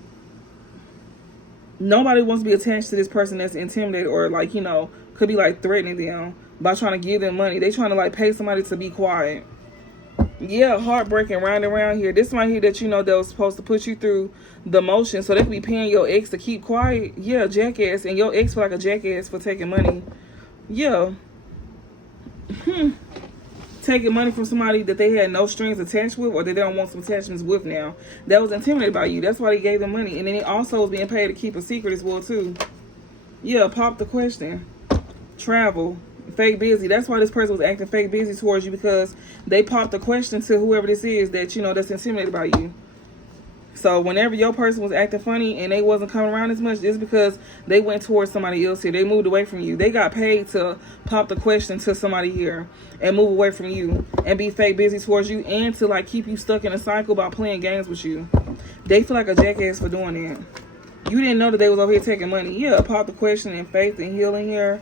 nobody wants to be attached to this person that's intimidated or, like, you know, could be, like, threatening them by trying to give them money. They trying to, like, pay somebody to be quiet. Yeah, heartbreaking round and round here. This one here that you know that was supposed to put you through the motion so they could be paying your ex to keep quiet. Yeah, jackass. And your ex feel like a jackass for taking money. Yeah. Taking money from somebody that they had no strings attached with or that they don't want some attachments with now. That was intimidated by you. That's why they gave them money. And then it also was being paid to keep a secret as well, too. Yeah, pop the question. Travel. Fake busy. That's why this person was acting fake busy towards you, because they popped the question to whoever this is that you know that's intimidated by you. So whenever your person was acting funny and they wasn't coming around as much, it's because they went towards somebody else here. They moved away from you. They got paid to pop the question to somebody here and move away from you and be fake busy towards you and to, like, keep you stuck in a cycle by playing games with you. They feel like a jackass for doing that. You didn't know that they was over here taking money. Yeah, pop the question and faith and healing here.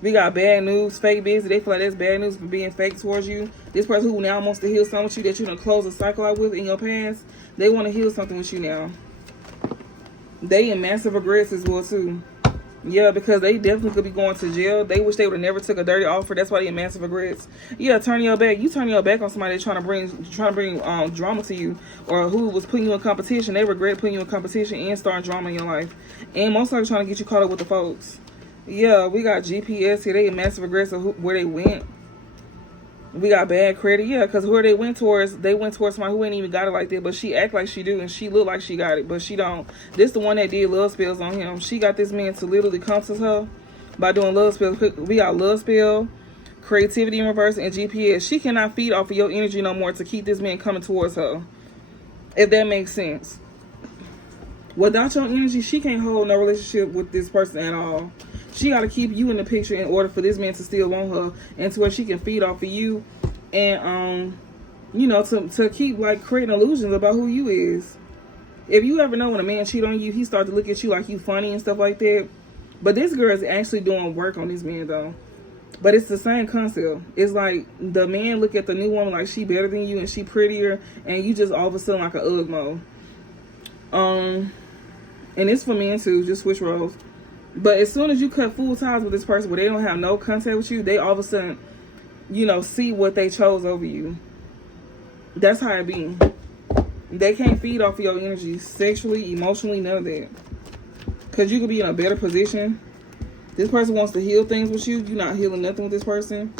We got bad news, fake busy. They feel like that's bad news for being fake towards you. This person who now wants to heal something with you that you done close a cycle out with in your past, they want to heal something with you now. They in massive regrets as well too. Yeah, because they definitely could be going to jail. They wish they would have never took a dirty offer. That's why they in massive regrets. Yeah, turning your back. You turning your back on somebody that's trying to bring drama to you, or who was putting you in competition. They regret putting you in competition and starting drama in your life, and most likely trying to get you caught up with the folks. Yeah, we got GPS here. They in massive regrets of where they went. We got bad credit. Yeah, because where they went towards somebody who ain't even got it like that, but she act like she do, and she look like she got it, but she don't. This the one that did love spells on him. She got this man to literally come to her by doing love spells. We got love spell, creativity in reverse, and GPS. She cannot feed off of your energy no more to keep this man coming towards her, if that makes sense. Without your energy, she can't hold no relationship with this person at all. She got to keep you in the picture in order for this man to still want her, and to where she can feed off of you, and you know, to keep, like, creating illusions about who you is. If you ever know when a man cheat on you, he start to look at you like you funny and stuff like that. But this girl is actually doing work on this man though. But it's the same concept. It's like the man look at the new woman like she better than you and she prettier, and you just all of a sudden like a ugmo. And it's for men too. Just switch roles. But as soon as you cut full ties with this person where they don't have no contact with you, they all of a sudden, you know, see what they chose over you. That's how it be. They can't feed off of your energy sexually, emotionally, none of that. Because you could be in a better position. This person wants to heal things with you. You're not healing nothing with this person.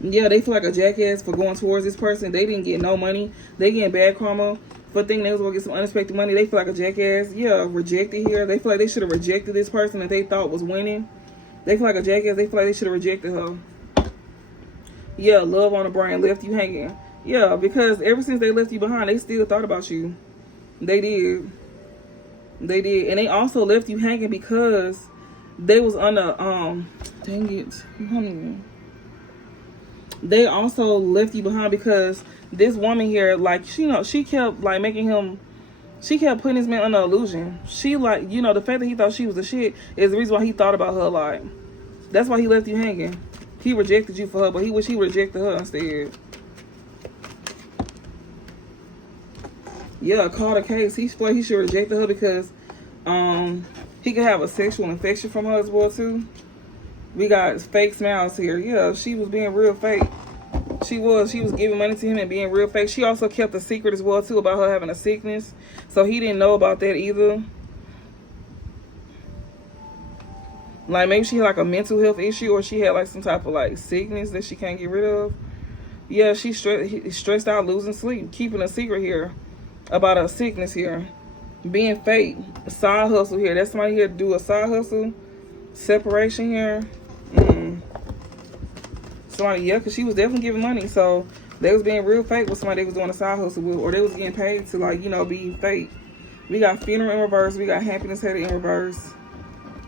Yeah, they feel like a jackass for going towards this person. They didn't get no money. They getting bad karma for thinking they was going to get some unexpected money. They feel like a jackass. Yeah, rejected here. They feel like they should have rejected this person that they thought was winning. They feel like a jackass. They feel like they should have rejected her. Yeah, love on the brain, left you hanging. Yeah, because ever since they left you behind, they still thought about you. They did. They did. And they also left you hanging because they was under, dang it. They also left you behind because this woman here, like, you know, she kept, like, making him, she kept putting this man under illusion. She, like, you know, the fact that he thought she was the shit is the reason why he thought about her a lot. That's why he left you hanging. He rejected you for her, but he wish he rejected her instead. Yeah, caught a case. He felt like he should reject her because he could have a sexual infection from her as well too. We got fake smiles here. Yeah, she was being real fake. She was giving money to him and being real fake. She also kept a secret as well too about her having a sickness. So he didn't know about that either. Like maybe she had like a mental health issue or she had like some type of like sickness that she can't get rid of. Yeah, she's stressed out, losing sleep, keeping a secret here about a sickness here, being fake, side hustle here. That's somebody here to do a side hustle, separation here. Somebody, yeah, because she was definitely giving money, so they was being real fake with somebody they was doing a side hustle with, or they was getting paid to, like, you know, be fake. We got funeral in reverse, we got happiness headed in reverse,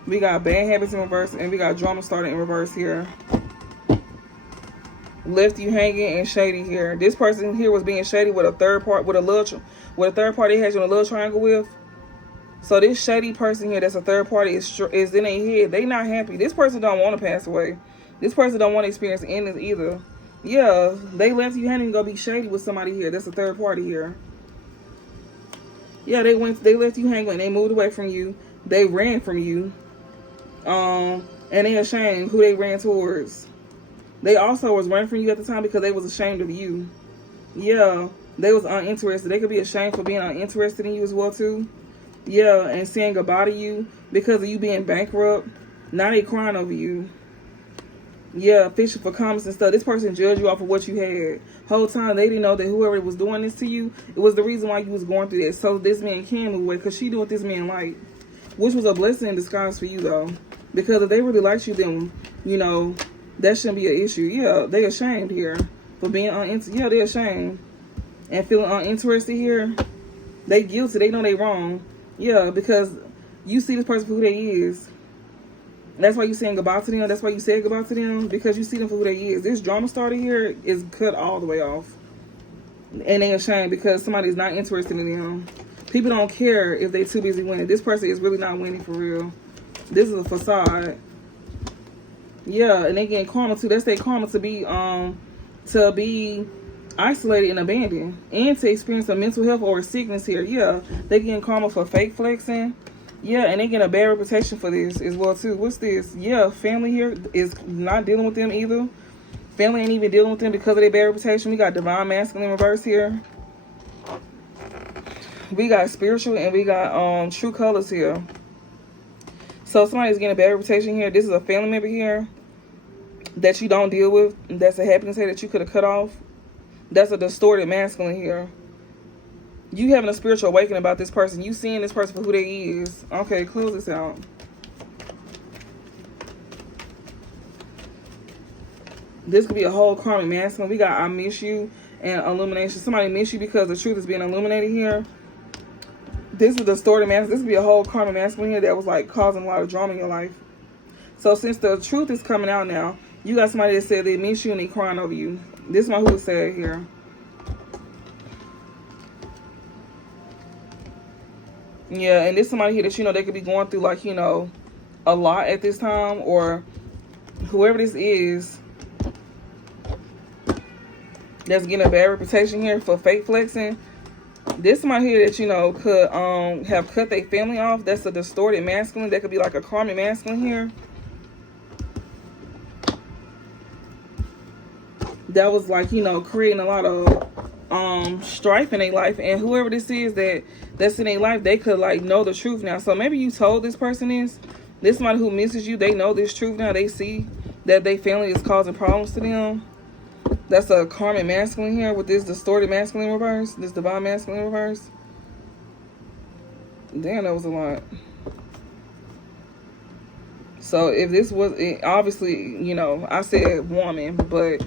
we got bad habits in reverse, and we got drama started in reverse here. Left you hanging and shady here. This person here was being shady with a third part, with a third party has you in a little triangle with. So this shady person here, that's a third party, is in their head. They not happy. This person don't want to pass away. This person don't want to experience endings either. Yeah, they left you hanging to go be shady with somebody here. That's a third party here. Yeah, they left you hanging. They moved away from you. They ran from you. And they ashamed who they ran towards. They also was running from you at the time because they was ashamed of you. Yeah, they was uninterested. They could be ashamed for being uninterested in you as well too. Yeah, and saying goodbye to you because of you being bankrupt. Now they crying over you. Yeah, fishing for comments and stuff. This person judged you off of what you had. Whole time they didn't know that whoever was doing this to you, it was the reason why you was going through that. So this man can move away because she knew what this man liked, which was a blessing in disguise for you though. Because if they really liked you, then you know that shouldn't be an issue. Yeah, they ashamed here for being uninterested. Yeah, they ashamed and feeling uninterested here. They guilty. They know they wrong. Yeah, because you see this person for who they is. That's why you saying goodbye to them. That's why you said goodbye to them, because you see them for who they is. This drama started here is cut all the way off. And they ashamed because somebody's not interested in them. People don't care if they too busy winning. This person is really not winning for real. This is a facade. Yeah, and they getting karma too. That's their karma to be isolated and abandoned, and to experience a mental health or a sickness here. Yeah, they getting karma for fake flexing. Yeah, and they get a bad reputation for this as well too. What's this? Yeah, family here is not dealing with them either. Family ain't even dealing with them because of their bad reputation. We got divine masculine reverse here. We got spiritual and we got true colors here. So somebody's getting a bad reputation here. This is a family member here that you don't deal with. That's a happiness here that you could have cut off. That's a distorted masculine here. You having a spiritual awakening about this person. You seeing this person for who they is. Okay, close this out. This could be a whole karmic masculine. We got I miss you and illumination. Somebody miss you because the truth is being illuminated here. This is a distorted masculine. This could be a whole karmic masculine here that was like causing a lot of drama in your life. So since the truth is coming out now, you got somebody that said they miss you and they crying over you. This is my who said here. Yeah, and this somebody here that you know they could be going through like, you know, a lot at this time, or whoever this is that's getting a bad reputation here for fake flexing. This somebody here that, you know, could have cut their family off. That's a distorted masculine. That could be like a karmic masculine here. That was like, you know, creating a lot of strife in their life. And whoever this is that's in their life, they could like know the truth now. So maybe you told this person this somebody who misses you, they know this truth now. They see that their family is causing problems to them. That's a karmic masculine here with this distorted masculine reverse. This divine masculine reverse. Damn, that was a lot. So if this was, obviously, you know, I said woman, but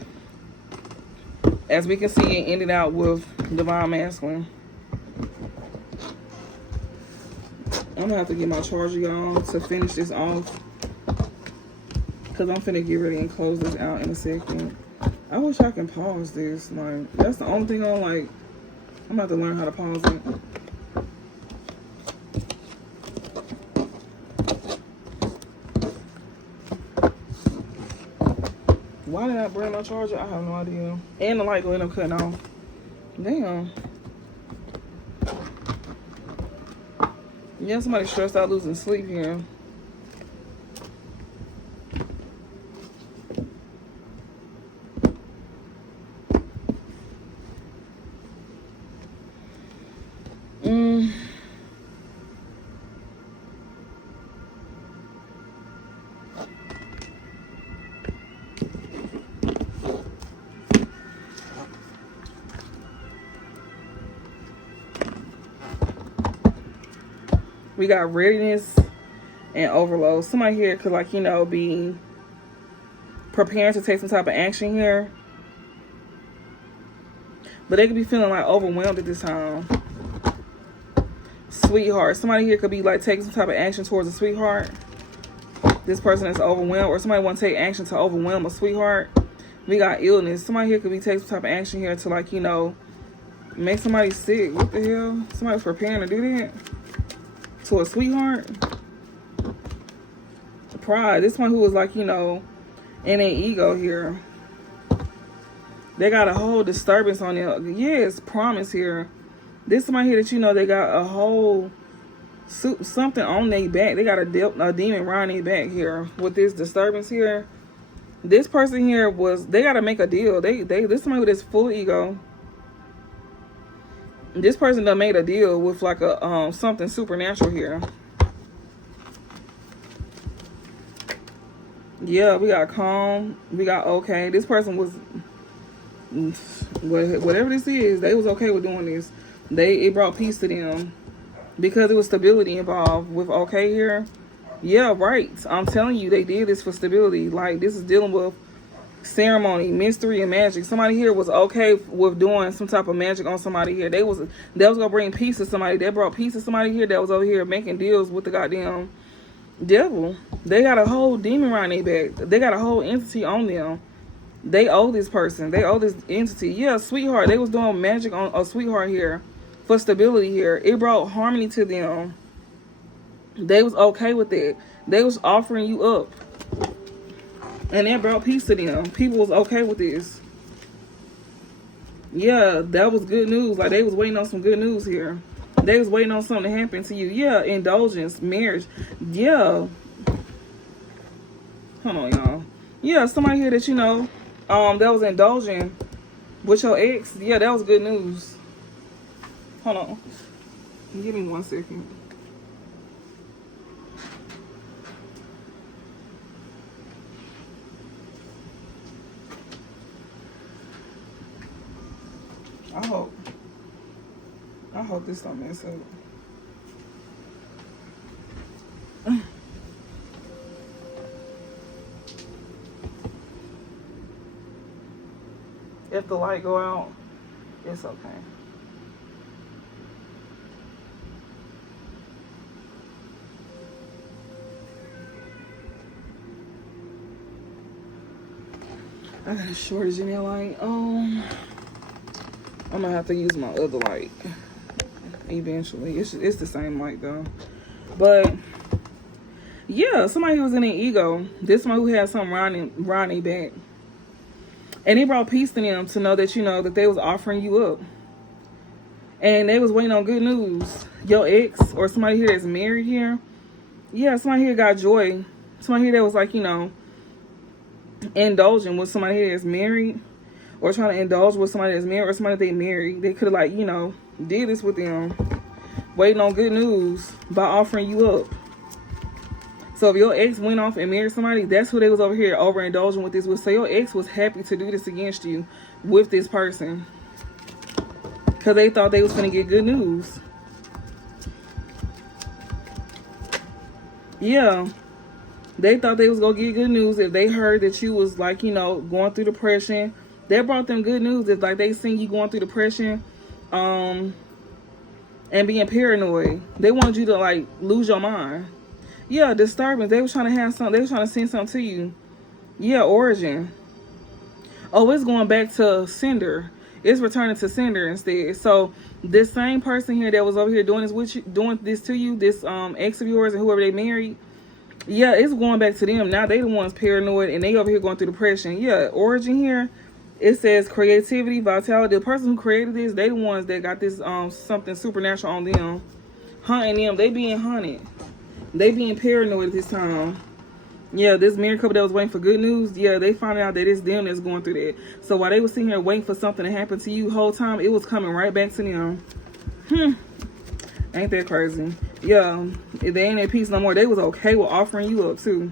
as we can see, it ended out with divine masculine. I'm gonna have to get my charger, y'all, to finish this off, because I'm finna get ready and close this out in a second. I wish I can pause this. Like, that's the only thing I'm like, I'm gonna have to learn how to pause it. Why did I bring my charger? I have no idea. And the light going up cutting off. Damn. Yeah, somebody stressed out losing sleep here. We got readiness and overload. Somebody here could, like, you know, be preparing to take some type of action here. But they could be feeling like overwhelmed at this time. Sweetheart. Somebody here could be like taking some type of action towards a sweetheart. This person is overwhelmed, or somebody want to take action to overwhelm a sweetheart. We got illness. Somebody here could be taking some type of action here to, like, you know, make somebody sick. What the hell? Somebody's preparing to do that to a sweetheart. Pride. This one who was, like, you know, in an ego here. They got a whole disturbance on them. Yes, promise here. This somebody here that, you know, they got a whole something on their back. They got a demon around their back here with this disturbance here. This person here they got to make a deal. This somebody with this full ego. This person done made a deal with like a something supernatural here. Yeah, we got calm. We got okay. This person was, whatever this is, they was okay with doing this. It brought peace to them because it was stability involved with okay here. Yeah, right. I'm telling you, they did this for stability. Like, this is dealing with ceremony, mystery, and magic. Somebody here was okay with doing some type of magic on somebody here. They was gonna bring peace to somebody. They brought peace to somebody here that was over here making deals with the goddamn devil. They got a whole demon around their back. They got a whole entity on them. They owe this person. They owe this entity. Yeah, sweetheart. They was doing magic on a sweetheart here for stability here. It brought harmony to them. They was okay with it. They was offering you up. And that brought peace to them. People was okay with this. Yeah, that was good news. Like, they was waiting on some good news here. They was waiting on something to happen to you. Yeah, indulgence, marriage. Yeah. Hold on, y'all. Yeah, somebody here that, you know, that was indulging with your ex. Yeah, that was good news. Hold on. Give me 1 second. I hope this don't mess up. If the light go out, it's okay. I got a shortage in that light. I'm gonna have to use my other light eventually. It's the same light though. But yeah, somebody who was in an ego. This one who had something around their back. And it brought peace to them to know that, you know, that they was offering you up. And they was waiting on good news. Your ex or somebody here that's married here. Yeah, somebody here got joy. Somebody here that was like, indulging with somebody here that's married. Or trying to indulge with somebody that's married or somebody they married. They could have did this with them. Waiting on good news by offering you up. So if your ex went off and married somebody, that's who they was over here overindulging with this with. So your ex was happy to do this against you with this person. Because they thought they was going to get good news. Yeah. They thought they was going to get good news if they heard that you was like, going through depression. That brought them good news. If like they seen you going through depression and being paranoid. They wanted you to like lose your mind. Yeah, disturbance. They was trying to have something. They was trying to send something to you. Yeah, origin. Oh, it's going back to sender. It's returning to sender instead. So this same person here that was over here doing this with you, doing this to you, this ex of yours and whoever they married, yeah, it's going back to them. Now they the ones paranoid and they over here going through depression. Yeah, origin here, it says creativity, vitality. The person who created this, they the ones that got this something supernatural on them, hunting them. They being hunted. They being paranoid at this time. Yeah, this married couple that was waiting for good news, yeah, they found out that it's them that's going through that. So while they was sitting here waiting for something to happen to you whole time, it was coming right back to them. Ain't that crazy? Yeah, if they ain't at peace no more, they was okay with offering you up too.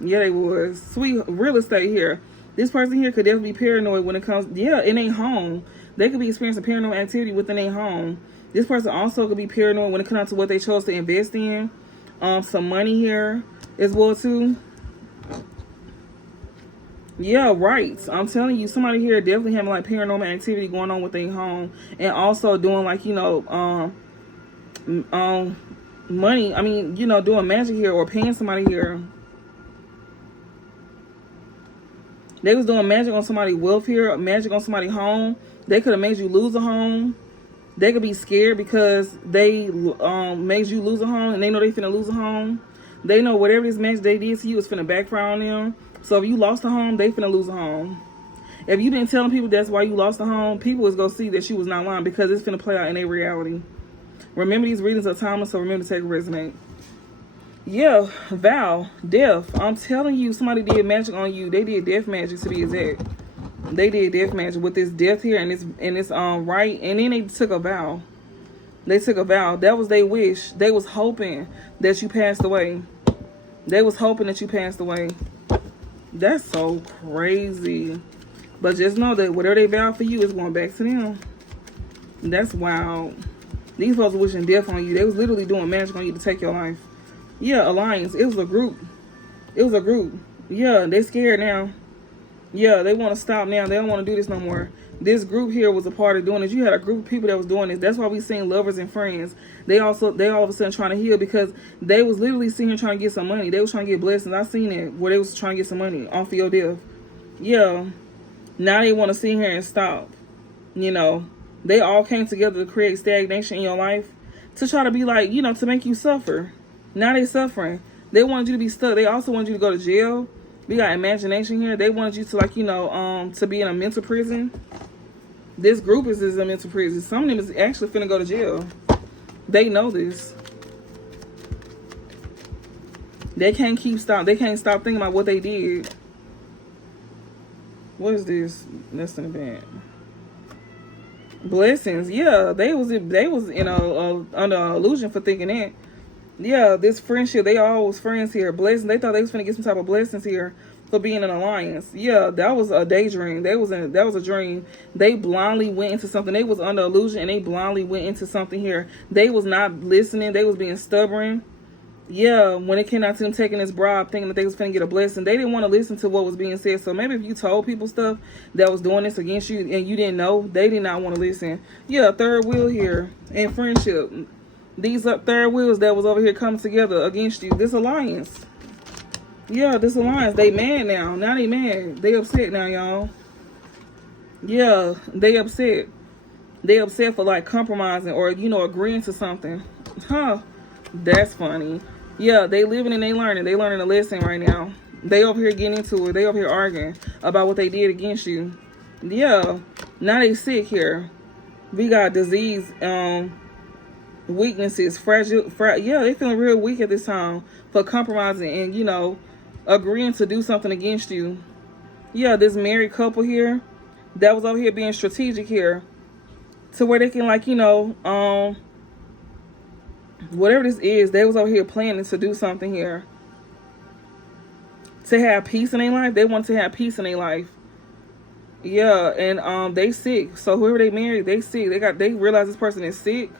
Yeah, they was. Sweet real estate here. This person here could definitely be paranoid when it comes, yeah, in their home. They could be experiencing paranormal activity within their home. This person also could be paranoid when it comes to what they chose to invest in. Some money here as well too. Yeah, right. I'm telling you, somebody here definitely having like paranormal activity going on with their home, and also doing like money. I mean, doing magic here or paying somebody here. They was doing magic on somebody's wealth here, magic on somebody's home. They could have made you lose a home. They could be scared because they made you lose a home, and they know they finna lose a home. They know whatever this magic they did to you is finna backfire on them. So if you lost a home, they finna lose a home. If you didn't tell people that's why you lost a home, people is gonna see that you was not lying because it's finna play out in their reality. Remember, these readings are timeless, so remember to take a resonate. Yeah, vow, death. I'm telling you, somebody did magic on you. They did death magic to be exact. They did death magic with this death here and this right, and then they took a vow. They took a vow. That was their wish. They was hoping that you passed away. They was hoping that you passed away. That's so crazy. But just know that whatever they vowed for you is going back to them. That's wild. These folks were wishing death on you. They was literally doing magic on you to take your life. Yeah, alliance. It was a group. It was a group. Yeah, they scared now. Yeah, they want to stop now. They don't want to do this no more. This group here was a part of doing this. You had a group of people that was doing this. That's why we seen lovers and friends. They all of a sudden trying to heal because they was literally sitting here trying to get some money. They was trying to get blessings. I seen it where they was trying to get some money off of your death. Yeah. Now they want to sit here and stop. They all came together to create stagnation in your life to try to be like, to make you suffer. Now they suffering. They wanted you to be stuck. They also wanted you to go to jail. We got imagination here. They wanted you to to be in a mental prison. This group is a mental prison. Some of them is actually finna go to jail. They know this. They can't stop thinking about what they did. What is this? Less than a bad. Blessings. Yeah, they was under an illusion for thinking that. Yeah, this friendship, they all was friends here. Blessings. They thought they was finna get some type of blessings here for being an alliance. Yeah, that was a daydream. That was a dream. They blindly went into something. They was under illusion and they blindly went into something here. They was not listening. They was being stubborn. Yeah, when it came out to them taking this bribe, thinking that they was finna get a blessing, they didn't want to listen to what was being said. So maybe if you told people stuff that was doing this against you and you didn't know, they did not want to listen. Yeah, third wheel here in friendship. These are third wheels that was over here coming together against you. This alliance. Yeah, this alliance. They mad now. Now they mad. They upset now, y'all. Yeah, they upset. They upset for like compromising or, agreeing to something. Huh. That's funny. Yeah, they living and they learning. They learning a lesson right now. They over here getting into it. They over here arguing about what they did against you. Yeah. Now they sick here. We got disease, weaknesses, yeah, they feeling real weak at this time for compromising and, agreeing to do something against you. Yeah, this married couple here that was over here being strategic here to where they can, like, whatever this is, they was over here planning to do something here to have peace in their life. They want to have peace in their life. Yeah, and they sick. So whoever they married, they sick. They realize this person is sick,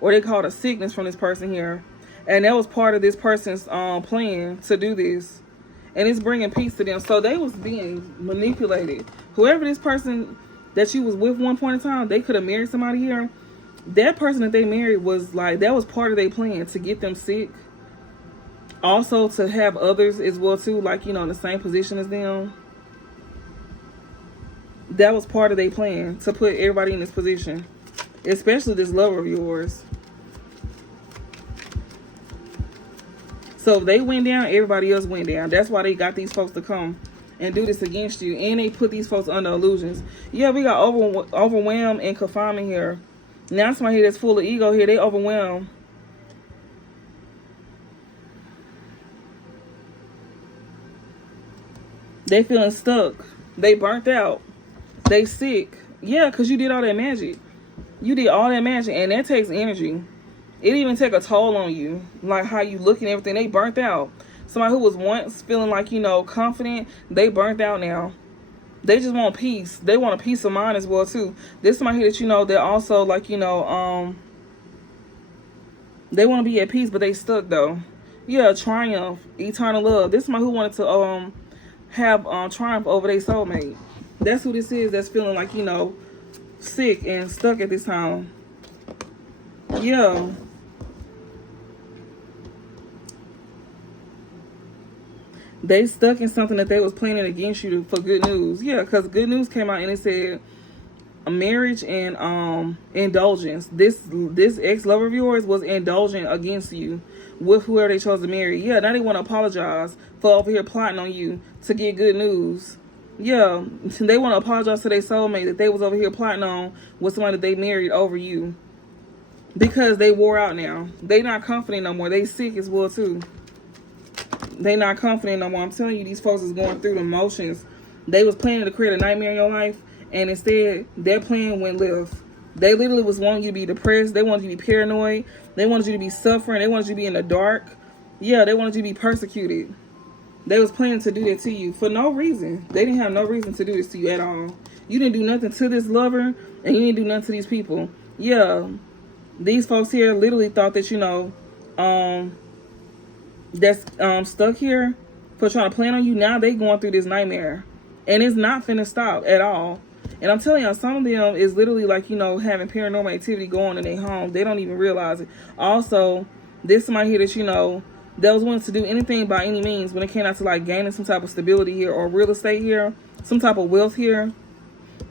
or they caught a sickness from this person here, and that was part of this person's plan to do this, and it's bringing peace to them. So they was being manipulated. Whoever this person that you was with one point in time, they could have married somebody here. That person that they married was like, that was part of their plan to get them sick. Also to have others as well too, like, in the same position as them. That was part of their plan to put everybody in this position, especially this lover of yours. So if they went down, everybody else went down. That's why they got these folks to come and do this against you, and they put these folks under illusions. Yeah, we got overwhelmed and confinement here. Now somebody here that's full of ego here, they overwhelmed. They feeling stuck. They burnt out. They sick. Yeah, because you did all that magic. You did all that magic, and that takes energy. It even take a toll on you, like how you look and everything. They burnt out. Somebody who was once feeling like, confident, they burnt out now. They just want peace. They want a peace of mind as well too. This somebody here that they're also like, they want to be at peace, but they stuck though. Yeah, triumph, eternal love. This somebody who wanted to have triumph over their soulmate. That's who this is. That's feeling like, sick and stuck at this time. Yeah. They stuck in something that they was planning against you for good news. Yeah, because good news came out and it said a marriage and indulgence. This ex-lover of yours was indulging against you with whoever they chose to marry. Yeah, now they want to apologize for over here plotting on you to get good news. Yeah, they want to apologize to their soulmate that they was over here plotting on with somebody that they married over you. Because they wore out now. They not confident no more. They sick as well too. They not confident no more. I'm telling you, these folks is going through the motions. They was planning to create a nightmare in your life, and instead, their plan went left. They literally was wanting you to be depressed. They wanted you to be paranoid. They wanted you to be suffering. They wanted you to be in the dark. Yeah, they wanted you to be persecuted. They was planning to do that to you for no reason. They didn't have no reason to do this to you at all. You didn't do nothing to this lover, and you didn't do nothing to these people. Yeah, these folks here literally thought that, that's stuck here for trying to plan on you. Now they going through this nightmare, and it's not finna stop at all. And I'm telling y'all, some of them is literally like, having paranormal activity going in their home. They don't even realize it. Also, this somebody here that, that was willing to do anything by any means when it came out to like gaining some type of stability here or real estate here, some type of wealth here.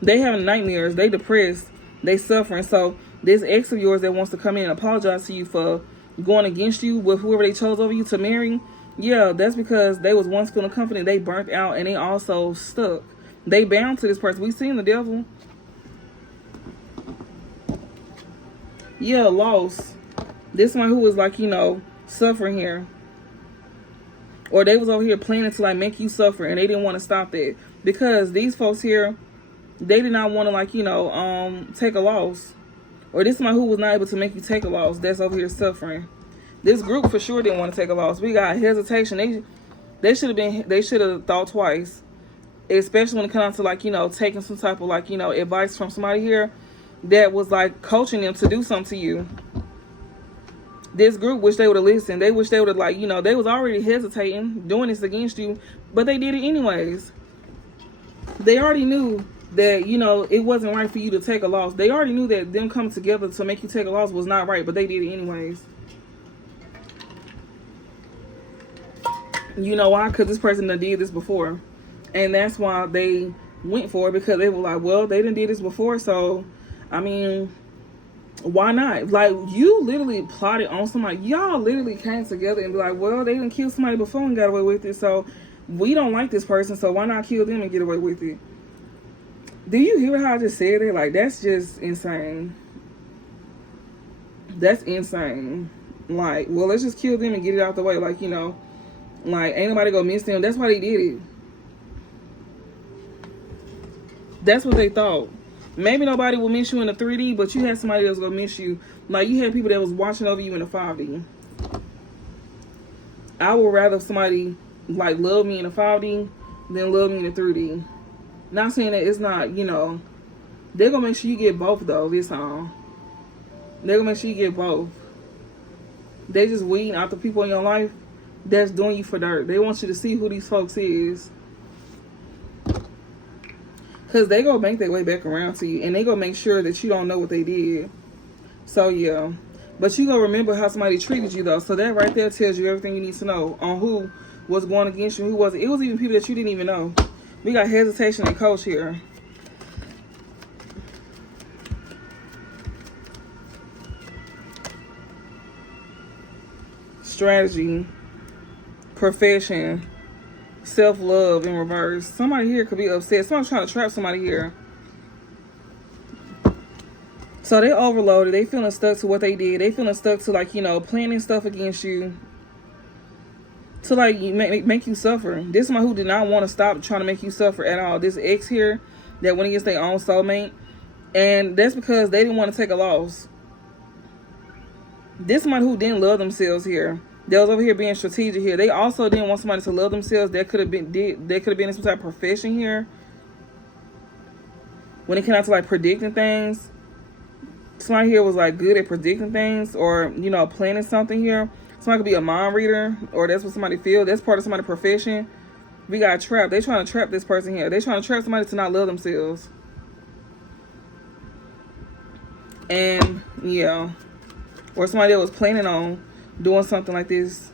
They having nightmares. They depressed. They suffering. So this ex of yours that wants to come in and apologize to you for going against you with whoever they chose over you to marry, yeah, that's because they was once feeling confident. They burnt out, and they also stuck. They bound to this person. We seen the devil. Yeah, lost. This one who was like, suffering here. Or they was over here planning to like make you suffer, and they didn't want to stop that. Because these folks here, they did not want to like, take a loss. Or this one who was not able to make you take a loss, that's over here suffering. This group for sure didn't want to take a loss. We got hesitation. They should have thought twice. Especially when it comes to like, taking some type of like, advice from somebody here that was like coaching them to do something to you. This group wish they would have listened. They wish they would have like, they was already hesitating, doing this against you, but they did it anyways. They already knew that, it wasn't right for you to take a loss. They already knew that them coming together to make you take a loss was not right, but they did it anyways. You know why? Because this person done did this before. And that's why they went for it, because they were like, well, they done did this before, so, I mean, why not? Like, you literally plotted on somebody. Y'all literally came together and be like, well, they didn't kill somebody before and got away with it, so we don't like this person, so why not kill them and get away with it? Do you hear how I just said it? Like, that's just insane. That's insane. Like, well, let's just kill them and get it out the way. Like, you know, like, ain't nobody gonna miss them. That's why they did it. That's what they thought. Maybe nobody will miss you in the 3D, but you had somebody that was gonna miss you. Like, you had people that was watching over you in the 5D. I would rather somebody, like, love me in the 5D than love me in the 3D. Not saying that it's not, you know, they're gonna make sure you get both, though, this time. They're gonna make sure you get both. They just weeding out the people in your life that's doing you for dirt. They want you to see who these folks is. Because they gonna make their way back around to you. And they gonna make sure that you don't know what they did. So, yeah. But you gonna remember how somebody treated you, though. So that right there tells you everything you need to know on who was going against you, who wasn't. It was even people that you didn't even know. We got hesitation and coach here. Strategy. Profession. Self-love in reverse. Somebody here could be upset. Somebody's trying to trap somebody here. So they overloaded. They feeling stuck to what they did. They feeling stuck to, like, you know, planning stuff against you. To, like, make you suffer. This is somebody who did not want to stop trying to make you suffer at all. This ex here that went against their own soulmate. And that's because they didn't want to take a loss. This is somebody who didn't love themselves here. They was over here being strategic here. They also didn't want somebody to love themselves. They could have been in some type of profession here. When it came out to, like, predicting things, somebody here was, like, good at predicting things, or, you know, planning something here. Somebody could be a mind reader, or that's what somebody feels. That's part of somebody's profession. We got trapped. They trying to trap this person here. They trying to trap somebody to not love themselves. And yeah, or somebody that was planning on doing something like this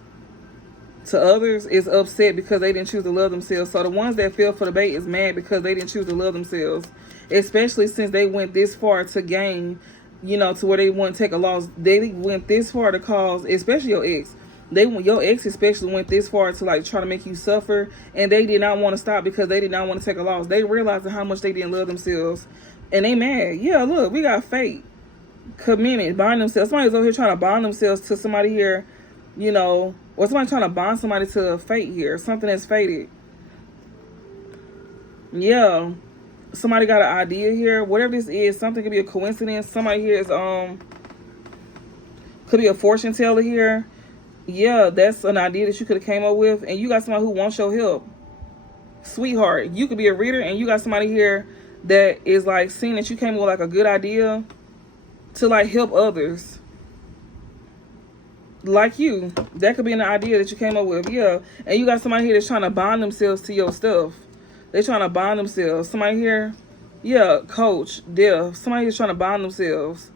to others is upset because they didn't choose to love themselves. So the ones that fell for the bait is mad because they didn't choose to love themselves, especially since they went this far to gain, you know, to where they wouldn't take a loss. They went this far to cause, especially your ex. Your ex especially went this far to, like, try to make you suffer, and they did not want to stop because they did not want to take a loss. They realized how much they didn't love themselves, and they mad. Yeah, look, we got fate. Committed, bind themselves. Somebody's over here trying to bond themselves to somebody here, you know, or somebody trying to bond somebody to fate here, something that's fated. Yeah, somebody got an idea here. Whatever this is, something could be a coincidence. Somebody here is could be a fortune teller here. Yeah, that's an idea that you could have came up with, and you got somebody who wants your help. Sweetheart, you could be a reader, and you got somebody here that is, like, seeing that you came up with, like, a good idea to, like, help others like you. That could be an idea that you came up with. Yeah, and you got somebody here that's trying to bond themselves to your stuff. They're trying to bond themselves. Somebody here, yeah, coach, deaf. Somebody who's trying to bond themselves.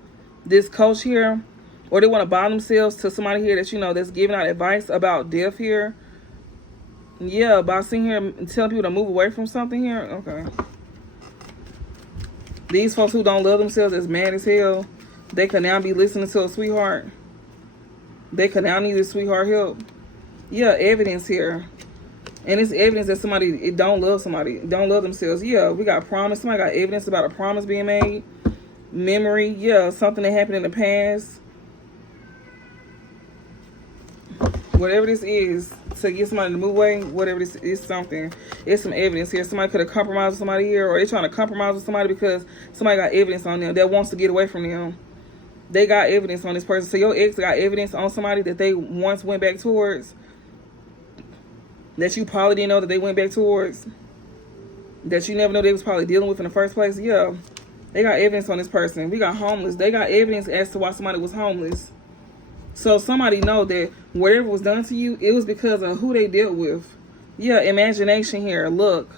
This coach here, or they want to bond themselves to somebody here that, you know, that's giving out advice about death here. Yeah, by sitting here and telling people to move away from something here. Okay. These folks who don't love themselves is mad as hell. They can now be listening to a sweetheart. They can now need a sweetheart help. Yeah, evidence here. And it's evidence that somebody don't love somebody, don't love themselves. Yeah, we got promise. Somebody got evidence about a promise being made. Memory. Yeah, something that happened in the past. Whatever this is, to get somebody to move away, whatever this is, something. It's some evidence here. Somebody could have compromised with somebody here, or they're trying to compromise with somebody because somebody got evidence on them that wants to get away from them. They got evidence on this person. So your ex got evidence on somebody that they once went back towards, that you probably didn't know that they went back towards, that you never know they was probably dealing with in the first place. Yeah, they got evidence on this person. We got homeless. They got evidence as to why somebody was homeless. So somebody know that whatever was done to you, it was because of who they dealt with. Yeah, imagination here. Look,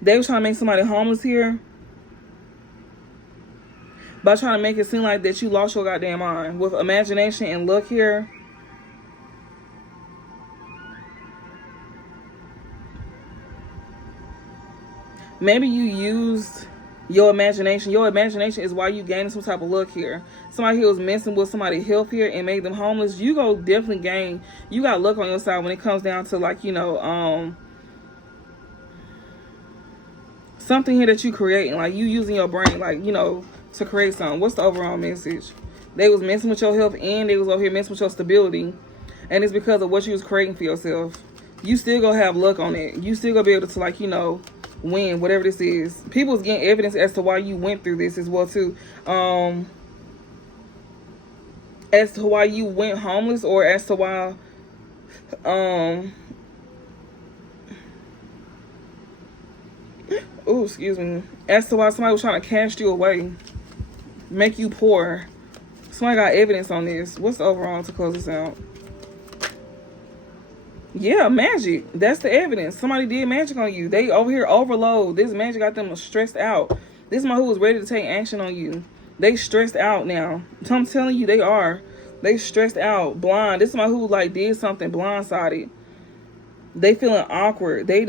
they was trying to make somebody homeless here by trying to make it seem like that you lost your goddamn mind. With imagination and luck here, maybe you used your imagination. Your imagination is why you gained some type of luck here. Somebody here was messing with somebody's health here and made them homeless. You go definitely gain. You got luck on your side when it comes down to, like, you know, something here that you creating, like you using your brain, like, you know, to create something. What's the overall message? They was messing with your health and they was over here messing with your stability. And it's because of what you was creating for yourself. You still gonna have luck on it. You still gonna be able to, like, you know, win whatever this is. People's getting evidence as to why you went through this as well too. As to why you went homeless, or as to why oh, excuse me. As to why somebody was trying to cast you away, make you poor. Somebody got evidence on this. What's the overall to close this out? Yeah, magic. That's the evidence. Somebody did magic on you. They over here overload. This magic got them stressed out. This is my who was ready to take action on you. They stressed out now. I'm telling you, they are. They stressed out, blind. This is my who like did something blindsided. They feeling awkward. They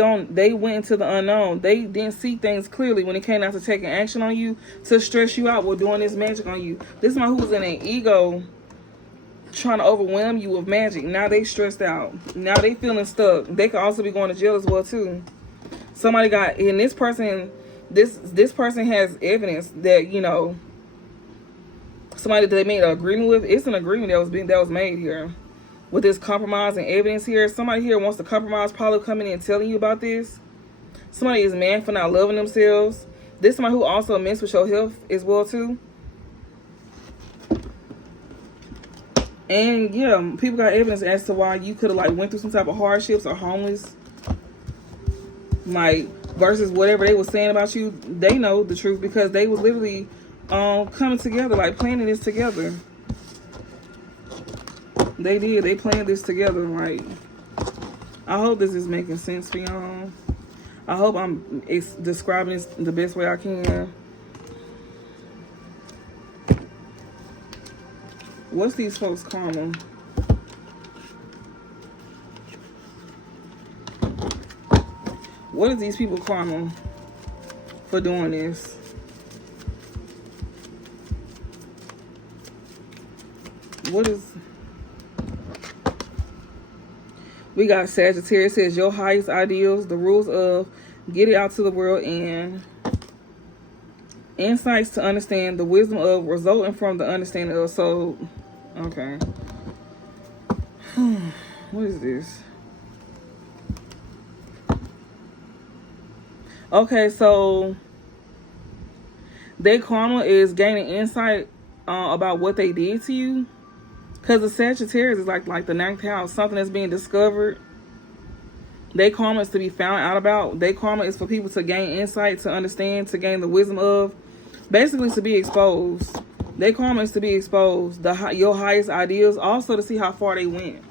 went into the unknown. They didn't see things clearly when it came out to taking action on you to stress you out with doing this magic on you. This is my who was in an ego trying to overwhelm you with magic. Now they stressed out. Now they feeling stuck. They could also be going to jail as well too. Somebody got, and this person has evidence that, you know, somebody that they made an agreement with. It's an agreement that was made here. With this compromise and evidence here, somebody here wants to compromise, probably coming in and telling you about this. Somebody is mad for not loving themselves. This is somebody who also messed with your health as well too. And yeah, people got evidence as to why you could have like went through some type of hardships or homeless. Like versus whatever they were saying about you, they know the truth because they was literally coming together, like planning this together. They did. They planned this together. Like, I hope this is making sense for y'all. I hope I'm describing this the best way I can. What's these folks' karma? What is these people karma for doing this? What is... We got Sagittarius says your highest ideals, the rules of get it out to the world, and insights to understand, the wisdom of resulting from the understanding of. So, okay. What is this? Okay, so their karma is gaining insight about what they did to you. Because the Sagittarius is like the 9th house, something that's being discovered. Their karma is to be found out about. Their karma is for people to gain insight, to understand, to gain the wisdom of. Basically, to be exposed. Their karma is to be exposed. Your highest ideals, also to see how far they went.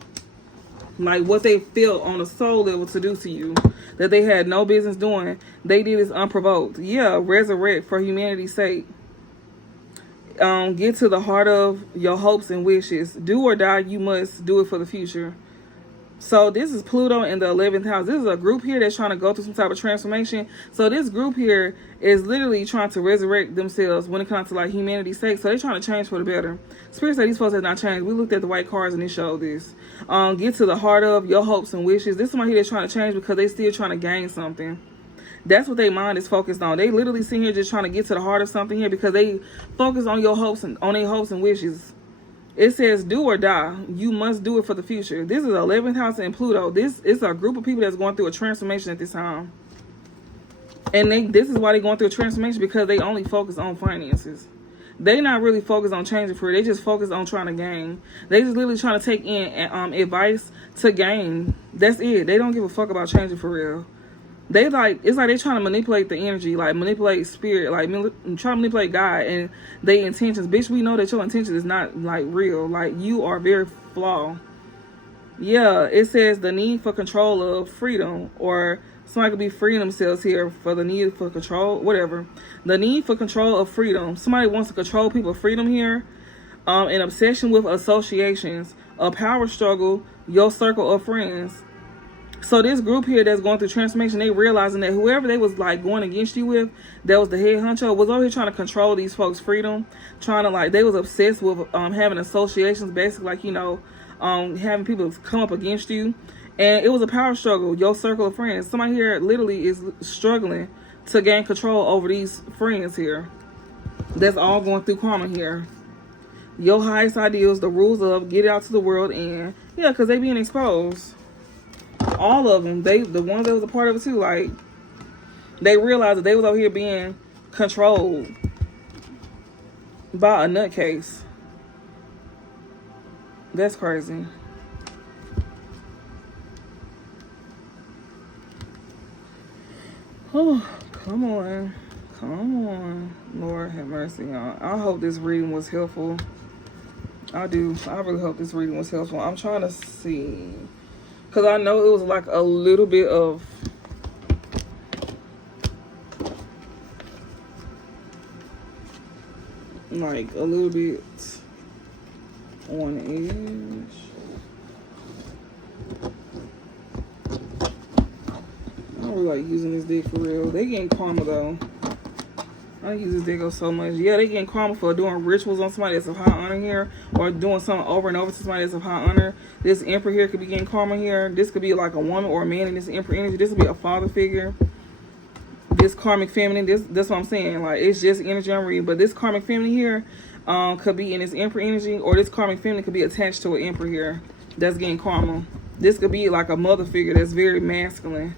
Like what they felt on a soul level to do to you. That they had no business doing. They did this unprovoked. Yeah, resurrect for humanity's sake. Get to the heart of your hopes and wishes. Do or die, you must do it for the future. So this is Pluto in the 11th house. This is a group here that's trying to go through some type of transformation. So this group here is literally trying to resurrect themselves when it comes to like humanity's sake. So they're trying to change for the better. Spirit said these folks have not changed. We looked at the white cards and it showed this. Get to the heart of your hopes and wishes. This is somebody here that's trying to change because they still trying to gain something. That's what their mind is focused on. They literally sit here just trying to get to the heart of something here because they focus on your hopes and on their hopes and wishes. It says do or die. You must do it for the future. This is 11th house in Pluto. This is a group of people that's going through a transformation at this time. And this is why they're going through a transformation, because they only focus on finances. They not really focused on changing for it. They just focus on trying to gain. They just literally trying to take in advice to gain. That's it. They don't give a fuck about changing for real. They like, it's like they trying to manipulate the energy, like manipulate spirit, like trying to manipulate God and their intentions. Bitch, we know that your intention is not like real. Like you are very flawed. Yeah, it says the need for control of freedom, or somebody could be freeing themselves here for the need for control, whatever. The need for control of freedom. Somebody wants to control people's freedom here. An obsession with associations, a power struggle, your circle of friends. So this group here that's going through transformation, they realizing that whoever they was like going against you with, that was the head honcho, was over here trying to control these folks' freedom. Trying to like, they was obsessed with having associations, basically like, you know, having people come up against you. And it was a power struggle, your circle of friends. Somebody here literally is struggling to gain control over these friends here. That's all going through karma here. Your highest ideals, the rules of get it out to the world, and yeah, because they being exposed. All of them, the ones that was a part of it too, like they realized that they was over here being controlled by a nutcase. That's crazy. Oh, come on. Come on. Lord have mercy, y'all. I hope this reading was helpful. I do. I really hope this reading was helpful. I'm trying to see. Because I know it was like a little bit of... like a little bit on edge. I don't really like using this deck for real. They getting karma though. I use this deck so much. Yeah, they getting karma for doing rituals on somebody that's of high honor here, or doing something over and over to somebody that's of high honor. This Emperor here could be getting karma here. This could be like a woman or a man in this Emperor energy. This could be a father figure. This karmic feminine, that's what I'm saying. Like, it's just energy I'm reading. But this karmic feminine here could be in this Emperor energy, or this karmic feminine could be attached to an Emperor here that's getting karma. This could be like a mother figure that's very masculine.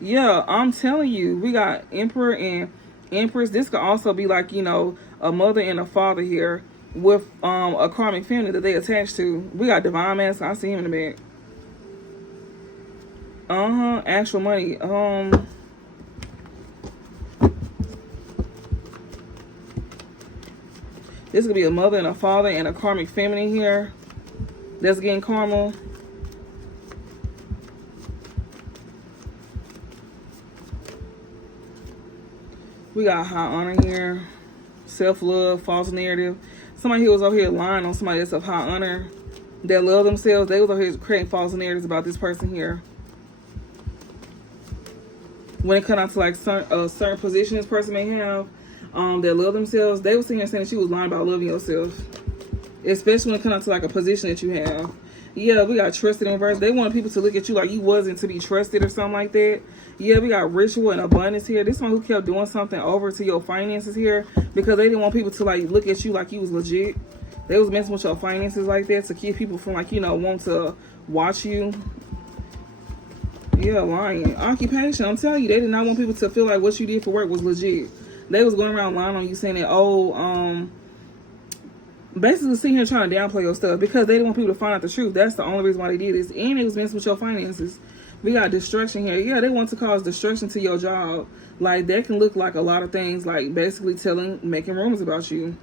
Yeah, I'm telling you, we got Emperor and Empress. This could also be like, you know, a mother and a father here with a karmic feminine that they attached to. We got Divine Masculine. I see him in the back. Actual money. This could be a mother and a father and a karmic feminine here that's getting karma. We got high honor here, self-love, false narrative. Somebody who was over here lying on somebody that's of high honor, that love themselves. They was over here creating false narratives about this person here. When it comes out to like certain position this person may have, that love themselves, they were sitting here saying that you was lying about loving yourself. Especially when it comes out to like a position that you have. Yeah, we got trusted in reverse. They wanted people to look at you like you wasn't to be trusted or something like that. Yeah, we got ritual and abundance here. This one who kept doing something over to your finances here because they didn't want people to like look at you like you was legit. They was messing with your finances like that to keep people from like, you know, want to watch you. Yeah, lying. Occupation. I'm telling you, they did not want people to feel like what you did for work was legit. They was going around lying on you saying that, basically sitting here trying to downplay your stuff because they didn't want people to find out the truth. That's the only reason why they did this. And it was messing with your finances. We got destruction here. Yeah, they want to cause destruction to your job. Like, that can look like a lot of things, like basically making rumors about you.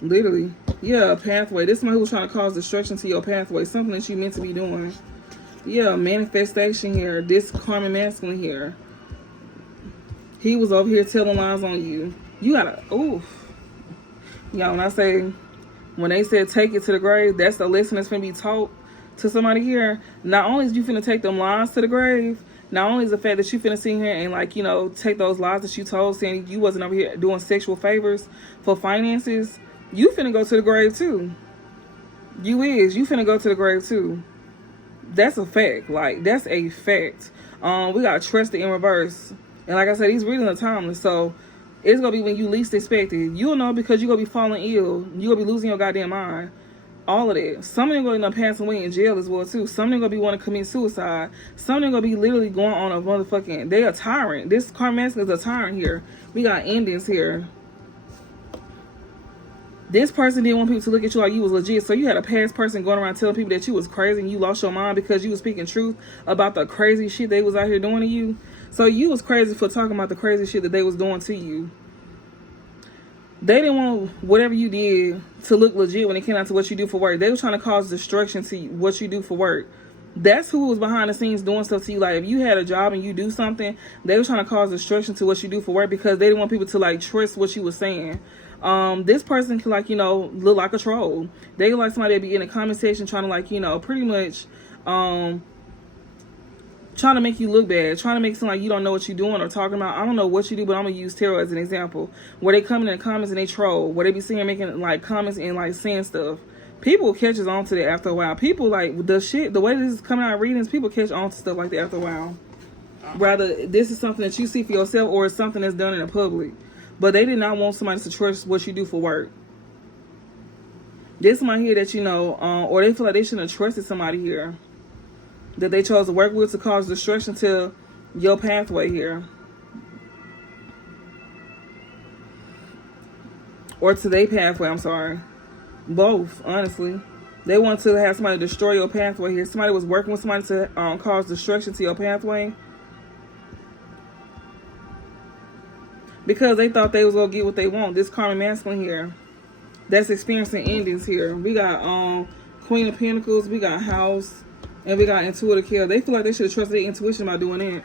Literally. Yeah, pathway. This is somebody who's trying to cause destruction to your pathway. Something that you meant to be doing. Yeah, manifestation here. This karma masculine here. He was over here telling lies on you. You gotta, oof. Y'all, when they said take it to the grave, that's the lesson that's finna be taught to somebody here. Not only is you finna take them lies to the grave, not only is the fact that you finna sit here and like, you know, take those lies that you told saying you wasn't over here doing sexual favors for finances, you finna go to the grave too. You finna go to the grave too. That's a fact. Like, that's a fact. We got trusted in reverse. And like I said, these readings are timeless. So it's going to be when you least expect it. You'll know because you're going to be falling ill. You're going to be losing your goddamn mind. All of that. Some of them going to end up passing away in jail as well, too. Some of them going to be wanting to commit suicide. Some of them going to be literally going on a motherfucking... They a tyrant. This karma is a tyrant here. We got endings here. This person didn't want people to look at you like you was legit. So you had a past person going around telling people that you was crazy and you lost your mind because you was speaking truth about the crazy shit they was out here doing to you. So you was crazy for talking about the crazy shit that they was doing to you. They didn't want whatever you did to look legit when it came out to what you do for work. They were trying to cause destruction to what you do for work. That's who was behind the scenes doing stuff to you. Like, if you had a job and you do something, they were trying to cause destruction to what you do for work because they didn't want people to, like, trust what you were saying. This person can, like, you know, look like a troll. They look like somebody that be in a comment section trying to, like, you know, pretty much, trying to make you look bad, trying to make it seem like you don't know what you're doing or talking about. I don't know what you do, but I'm going to use tarot as an example. Where they come in the comments and they troll. Where they be sitting making, like, comments and, like, saying stuff. People catches on to that after a while. People, like, the way this is coming out of readings, people catch on to stuff like that after a while. Rather, this is something that you see for yourself or it's something that's done in the public. But they did not want somebody to trust what you do for work. There's somebody here that, you know, or they feel like they shouldn't have trusted somebody here that they chose to work with to cause destruction to your pathway here. Or to their pathway, I'm sorry. Both, honestly. They want to have somebody destroy your pathway here. Somebody was working with somebody to cause destruction to your pathway. Because they thought they was going to get what they want. This karmic masculine here that's experiencing endings here. We got Queen of Pentacles, we got House, and we got Intuitive Care. They feel like they should have trusted their intuition by doing it.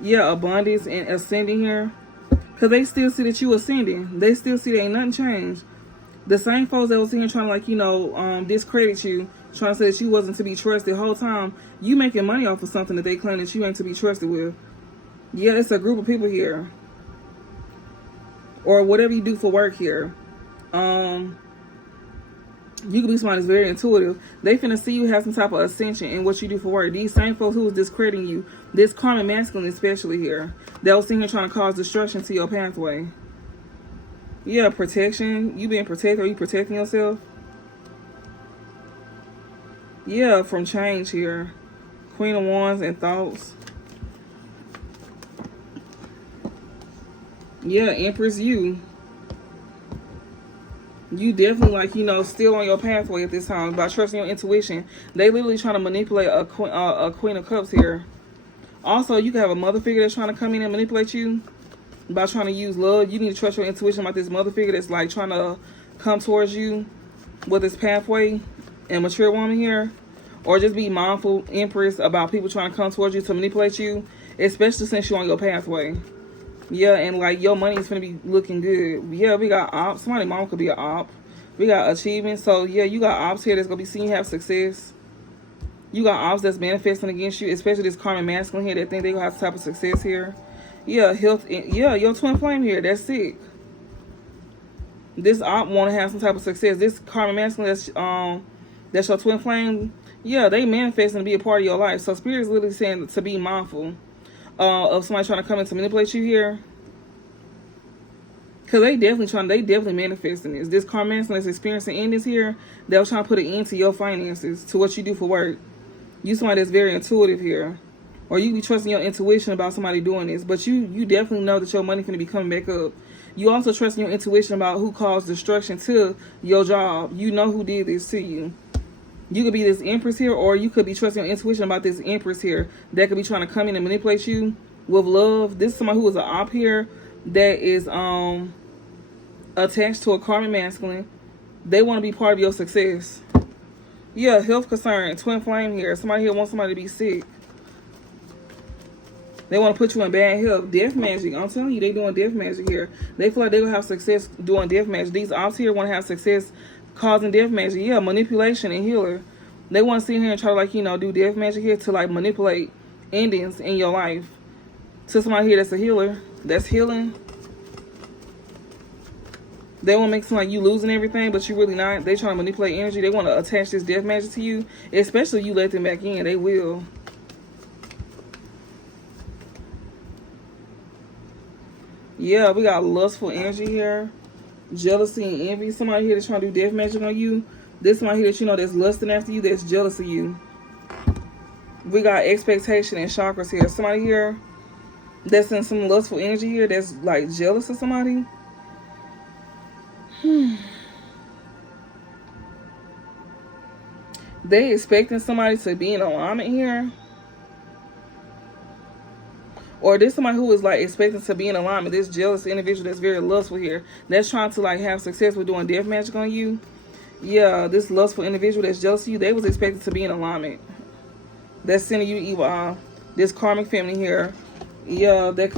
Yeah, abundance and ascending here. Because they still see that you ascending. They still see that ain't nothing changed. The same folks that was here trying to, like, you know, discredit you, trying to say that you wasn't to be trusted the whole time, you making money off of something that they claim that you ain't to be trusted with. Yeah, it's a group of people here. Or whatever you do for work here. You could be somebody that's very intuitive. They finna see you have some type of ascension in what you do for work. These same folks who was discrediting you, this karmic masculine especially here, that was sitting here trying to cause destruction to your pathway. Yeah, protection. You being protected. Are you protecting yourself? Yeah, from change here. Queen of Wands and thoughts. Yeah, Empress, you definitely, like, you know, still on your pathway at this time by trusting your intuition. They literally trying to manipulate a Queen of Cups here. Also, you can have a mother figure that's trying to come in and manipulate you by trying to use love. You need to trust your intuition about this mother figure that's like trying to come towards you with this pathway and mature woman here. Or just be mindful, Empress, about people trying to come towards you to manipulate you, especially since you're on your pathway. Yeah, and like your money is going to be looking good. Yeah, we got ops. Somebody mom could be an op. We got achievements. So yeah, you got ops here that's going to be seeing you have success. You got ops that's manifesting against you, especially this karmic masculine here that think they're going to have some type of success here. Yeah, health. Yeah, your twin flame here, that's sick. This op want to have some type of success. This karmic masculine that's your twin flame. Yeah, they manifesting to be a part of your life. So spirit is literally saying to be mindful of somebody trying to come in to manipulate you here. Because they definitely manifesting this. This karmic masculine that's experiencing endings here, they'll try to put an end to your finances, to what you do for work. You somebody that's very intuitive here. Or you be trusting your intuition about somebody doing this. But you definitely know that your money going to be coming back up. You also trusting your intuition about who caused destruction to your job. You know who did this to you. You could be this Empress here, or you could be trusting your intuition about this Empress here that could be trying to come in and manipulate you with love. This is somebody who is an op here that is attached to a karmic masculine. They want to be part of your success. Yeah, health concern, twin flame here. Somebody here wants somebody to be sick. They want to put you in bad health. Death magic. I'm telling you, they doing death magic here. They feel like they're going to have success doing death magic. These ops here want to have success causing death magic. Yeah, manipulation and healer. They want to sit here and try to, like, you know, do death magic here to, like, manipulate endings in your life. To somebody here that's a healer, that's healing. They want to make it seem like you losing everything, but you really not. They trying to manipulate energy. They want to attach this death magic to you. Especially if you let them back in. They will. Yeah, we got lustful energy here. Jealousy and envy. Somebody here that's trying to do death magic on you. This somebody here that you know that's lusting after you, that's jealous of you. We got expectation and chakras here. Somebody here that's in some lustful energy here that's like jealous of somebody. They expecting somebody to be in alignment here. Or there's somebody who is like expecting to be in alignment. This jealous individual that's very lustful here, that's trying to like have success with doing death magic on you. Yeah, this lustful individual that's jealous of you, they was expected to be in alignment. That's sending you evil eye. This karmic family here, yeah, that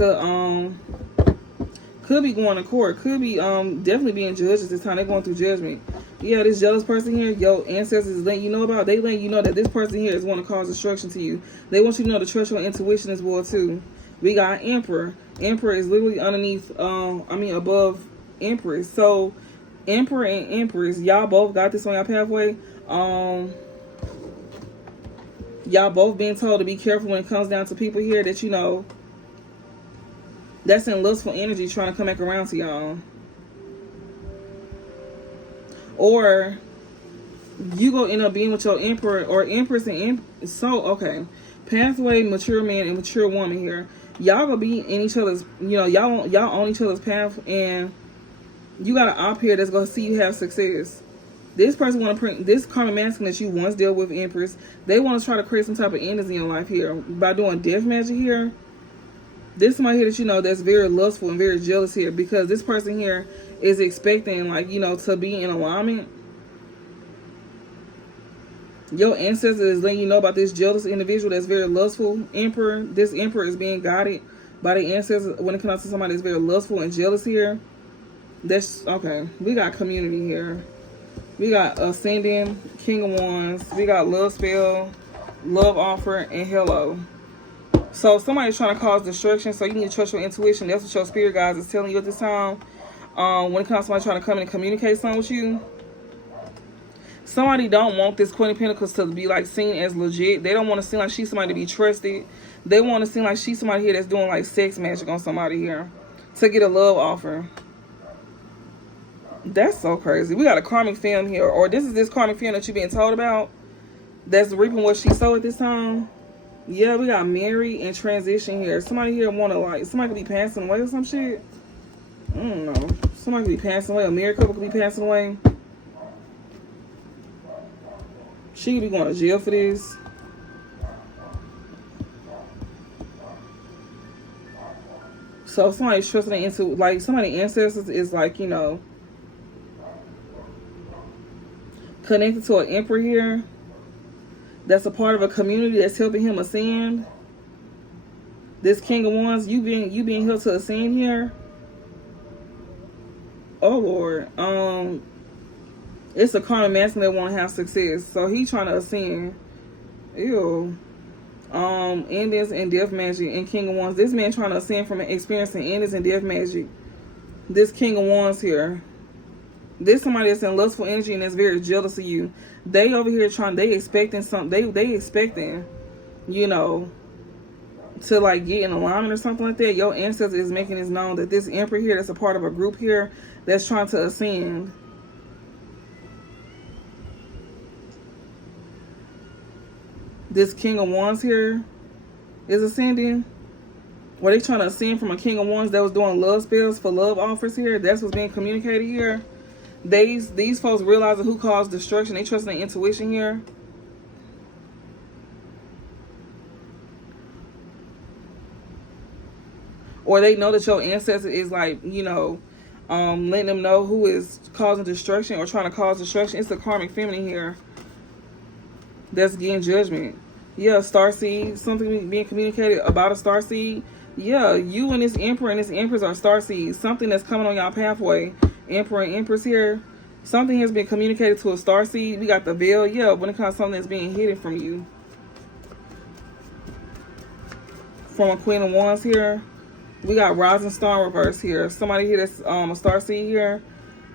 could be going to court. Could be definitely being judged at this time. They're going through judgment. Yeah, this jealous person here, your ancestors is letting you know about. They letting you know that this person here is going to cause destruction to you. They want you to know to trust your intuition as well too. We got Emperor. Emperor is literally underneath, above Empress. So, Emperor and Empress, y'all both got this on your pathway. Y'all both being told to be careful when it comes down to people here that, you know, That's in lustful energy trying to come back around to y'all. Or you go end up being with your emperor or empress so okay. Pathway, mature man and mature woman here. Y'all gonna be in each other's, y'all on each other's path, and you got an op here that's gonna see you have success. This person want to print this karmic masculine that you once dealt with, Empress. They want to try to create some type of endings in your life here by doing death magic here. This somebody here that you know that's very lustful and very jealous here, because this person here is expecting, like, to be in alignment. Your ancestors is letting you know about this jealous individual that's very lustful. Emperor. This emperor is being guided by the ancestors when it comes to somebody that's very lustful and jealous here. That's okay. We got community here. We got ascending, king of wands. We got love spell, love offer, and hello. So somebody's trying to cause destruction, so you need to trust your intuition. That's what your spirit guides is telling you at this time. When it comes to somebody trying to come in and communicate something with you. Somebody don't want this Queen of Pentacles to be like seen as legit. They don't want to seem like she's somebody to be trusted. They want to seem like she's somebody here that's doing like sex magic on somebody here to get a love offer. That's so crazy. We got a karmic film here, or this is this karmic film that you're being told about that's reaping what she sowed at this time. Yeah, we got married and transition here. Somebody here want to, like, somebody could be passing away or some shit. I don't know. Somebody could be passing away. A married couple could be passing away. She could be going to jail for this. So somebody's trusting into, like, somebody's ancestors is like, connected to an emperor here. That's a part of a community that's helping him ascend. This King of Wands, you being held to ascend here. Oh Lord. It's a karmic masculine that want to have success. So he trying to ascend. Ew. Endings and death magic and King of Wands. This man trying to ascend from experiencing endings and death magic. This King of Wands here. This somebody that's in lustful energy and that's very jealous of you. They over here they expecting something. They expecting, to like get in alignment or something like that. Your ancestor is making it known that this emperor here that's a part of a group here that's trying to ascend. This King of Wands here is ascending. Or they trying to ascend from a King of Wands that was doing love spells for love offers here. That's what's being communicated here. These folks realizing who caused destruction. They trust their intuition here. Or they know that your ancestor is like, letting them know who is causing destruction or trying to cause destruction. It's a karmic feminine here that's getting judgment. Yeah, starseed. Something being communicated about a starseed. Yeah, you and this emperor and this empress are starseeds. Something that's coming on y'all pathway. Emperor and empress here. Something has been communicated to a starseed. We got the veil. Yeah, when it comes to something that's being hidden from you. From a Queen of Wands here. We got rising star in reverse here. Somebody here that's a starseed here.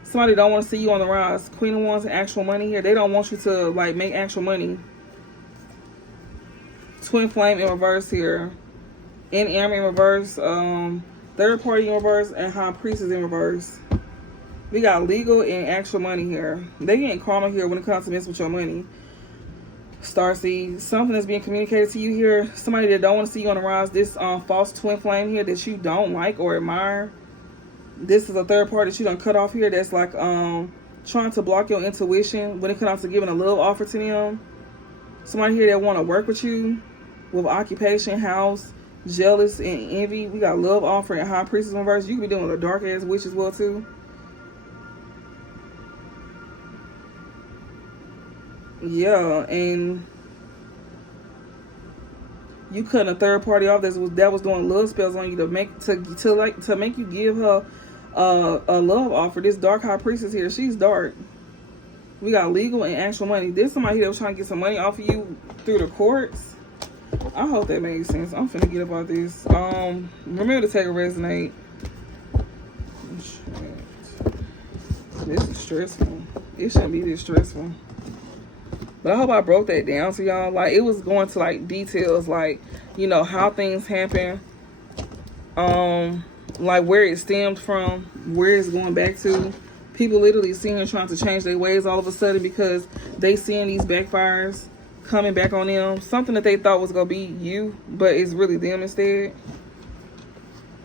Somebody don't want to see you on the rise. Queen of Wands and actual money here. They don't want you to like make actual money. Twin flame in reverse here. In Amber in reverse. Third party in reverse. And high priestess in reverse. We got legal and actual money here. They getting karma here when it comes to mess with your money. Starseed. Something that's being communicated to you here. Somebody that don't want to see you on the rise. This false twin flame here that you don't like or admire. This is a third party that you done cut off here. That's like trying to block your intuition when it comes to giving a love offer to them. Somebody here that want to work with you. With occupation, house, jealous, and envy. We got love offer and high priestess in reverse. You could be doing a dark ass witch as well too. Yeah, and you cutting a third party off that was doing love spells on you to make you give her a love offer. This dark high priestess here, she's dark. We got legal and actual money. This somebody here that was trying to get some money off of you through the courts. I hope that makes sense. I'm finna get about this. Remember to take a resonate. Shit. This is stressful. It shouldn't be this stressful. But I hope I broke that down to y'all. Like, it was going to like details, like, how things happen. like where it stemmed from, where it's going back to. People literally seeing trying to change their ways all of a sudden because they seeing these backfires coming back on them. Something that they thought was going to be you, but it's really them instead.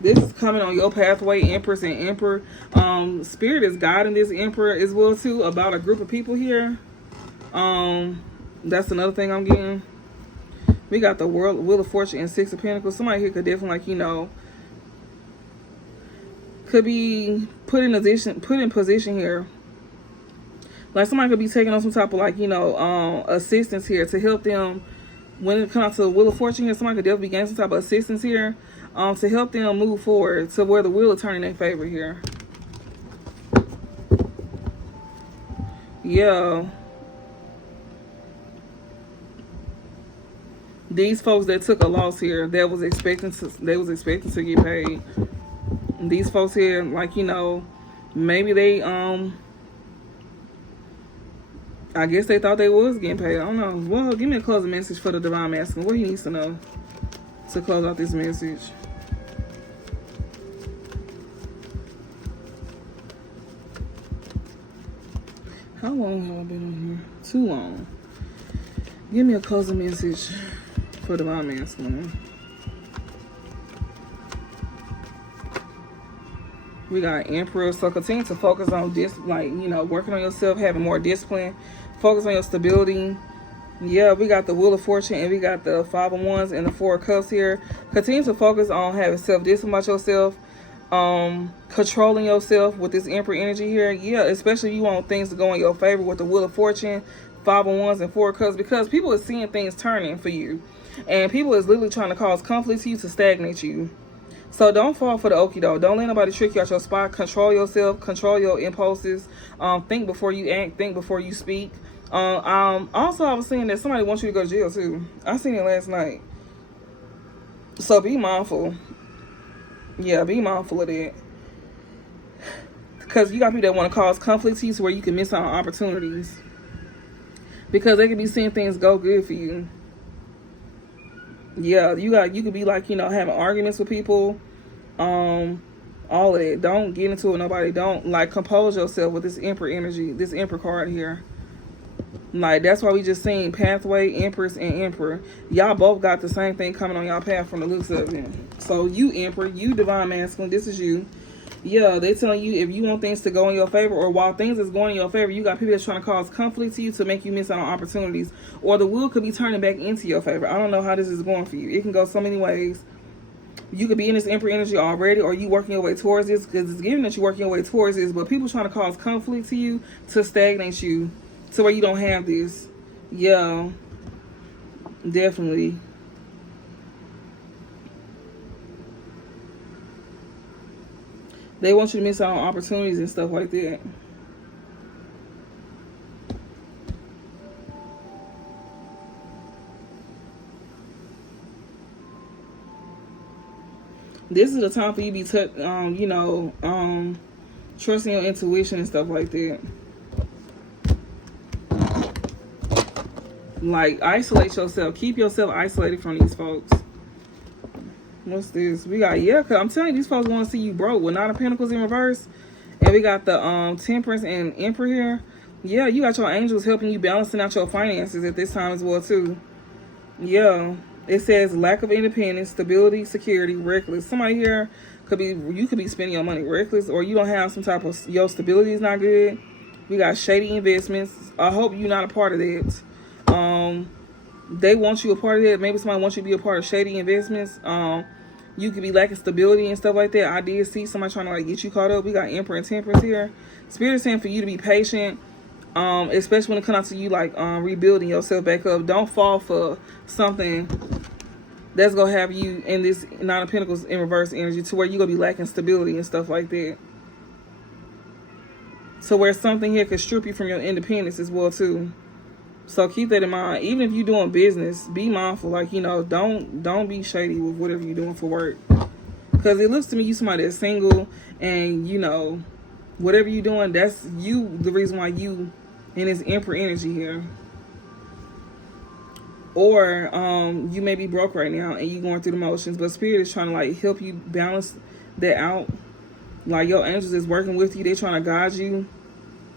This is coming on your pathway, Empress and Emperor. Spirit is guiding this Emperor as well too about a group of people here. That's another thing I'm getting. We got the Wheel of Fortune and Six of Pentacles. Somebody here could definitely, like, you know, could be put in position here. Like somebody could be taking on some type of, like, you know, assistance here to help them. When it comes to the Wheel of Fortune here, somebody could definitely be getting some type of assistance here to help them move forward to where the wheel will turn in their favor here. Yeah. These folks that took a loss here, they was expecting to get paid. These folks here, like, you know, maybe they I guess they thought they was getting paid. I don't know. Well, give me a closing message for the Divine Masculine. What he needs to know to close out this message. How long have I been on here? Too long. Give me a closing message for the Divine Masculine. We got Emperor. So continue to focus on this, like, you know, working on yourself, having more discipline. Focus on your stability. Yeah, we got the Wheel of Fortune and we got the Five of Wands and the Four of Cups here. Continue to focus on having self-discipline about yourself. Controlling yourself with this Emperor energy here. Yeah, especially you want things to go in your favor with the Wheel of Fortune, Five of Wands, and Four of Cups, because people are seeing things turning for you. And people is literally trying to cause conflict to you to stagnate you. So don't fall for the okie doke. Don't let nobody trick you out your spot. Control yourself. Control your impulses. Think before you act. Think before you speak. Also, I was seeing that somebody wants you to go to jail too. I seen it last night. So be mindful. Yeah, be mindful of that. Because you got people that want to cause conflict to you to where you can miss out on opportunities. Because they can be seeing things go good for you. Yeah, you could be, like, you know, having arguments with people. All of that. Don't get into it with nobody. Don't, like, compose yourself with this Emperor energy, this Emperor card here. Like, that's why we just seen Pathway, Empress, and Emperor. Y'all both got the same thing coming on y'all path from the looks of it. So you Emperor, you Divine Masculine, this is you. Yeah, they telling you if you want things to go in your favor, or while things is going in your favor, you got people that's trying to cause conflict to you to make you miss out on opportunities. Or the wheel could be turning back into your favor. I don't know how this is going for you. It can go so many ways. You could be in this Emperor energy already, or you working your way towards this, because it's given that you're working your way towards this, but people trying to cause conflict to you to stagnate you to where you don't have this. Yeah, definitely. They want you to miss out on opportunities and stuff like that. This is the time for you to be you know, trusting your intuition and stuff like that. Like, isolate yourself. Keep yourself isolated from these folks. What's this? We got, yeah, cause I'm telling you, these folks want to see you broke with Nine of Pentacles in reverse. And we got the Temperance and Emperor here. Yeah, you got your angels helping you balancing out your finances at this time as well too. Yeah. It says lack of independence, stability, security, reckless. Somebody here could be, you could be spending your money reckless, or you don't have some type of, your stability is not good. We got shady investments. I hope you're not a part of that. They want you a part of that. Maybe somebody wants you to be a part of shady investments. You could be lacking stability and stuff like that. I did see somebody trying to, like, get you caught up. We got Emperor and Temperance here. Spirit is saying for you to be patient, especially when it comes out to you, like, rebuilding yourself back up. Don't fall for something that's gonna have you in this Nine of Pentacles in reverse energy to where you're gonna be lacking stability and stuff like that. So where something here could strip you from your independence as well too. So keep that in mind. Even if you're doing business, be mindful. Like, you know, don't be shady with whatever you're doing for work. Because it looks to me you somebody that's single, and, you know, whatever you're doing, that's you, the reason why you in this Emperor energy here. Or you may be broke right now and you going through the motions, but Spirit is trying to, like, help you balance that out. Like, your angels is working with you. They're trying to guide you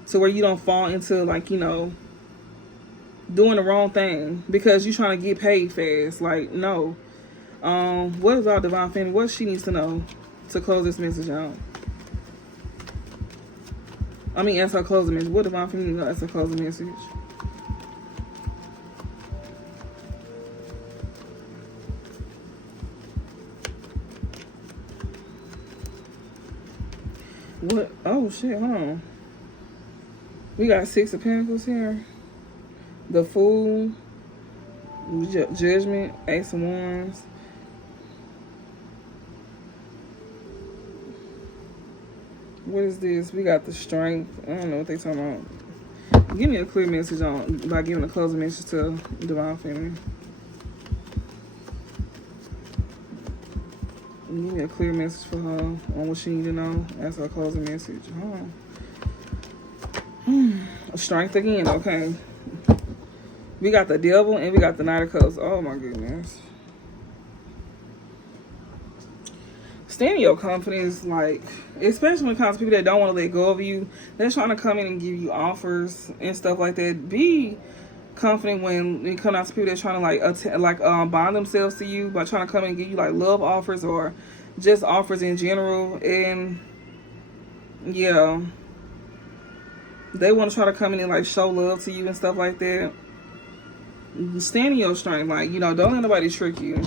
to where you don't fall into, like, you know, doing the wrong thing because you're trying to get paid fast. Like, no. What about Divine Feminine? What she needs to know to close this message out? I mean, as her closing message. What Divine Feminine as her closing message? What? Oh, shit. Hold on. We got 6 of Pentacles here. The Fool. Judgment. Ace of Wands. What is this? We got the Strength. I don't know what they talking about. Give me a clear message on by giving a closing message to Divine Feminine. Give me a clear message for her on what she need to know as her closing message. Strength again. Okay. We got the Devil and we got the Knight of Cups. Oh my goodness. Stand in your confidence, like, especially when it comes to people that don't want to let go of you. They're trying to come in and give you offers and stuff like that. Be confident when it comes out to people that are trying to bond themselves to you by trying to come in and give you like love offers or just offers in general. And yeah, they want to try to come in and like show love to you and stuff like that. Stand in your strength, like, you know, don't let nobody trick you.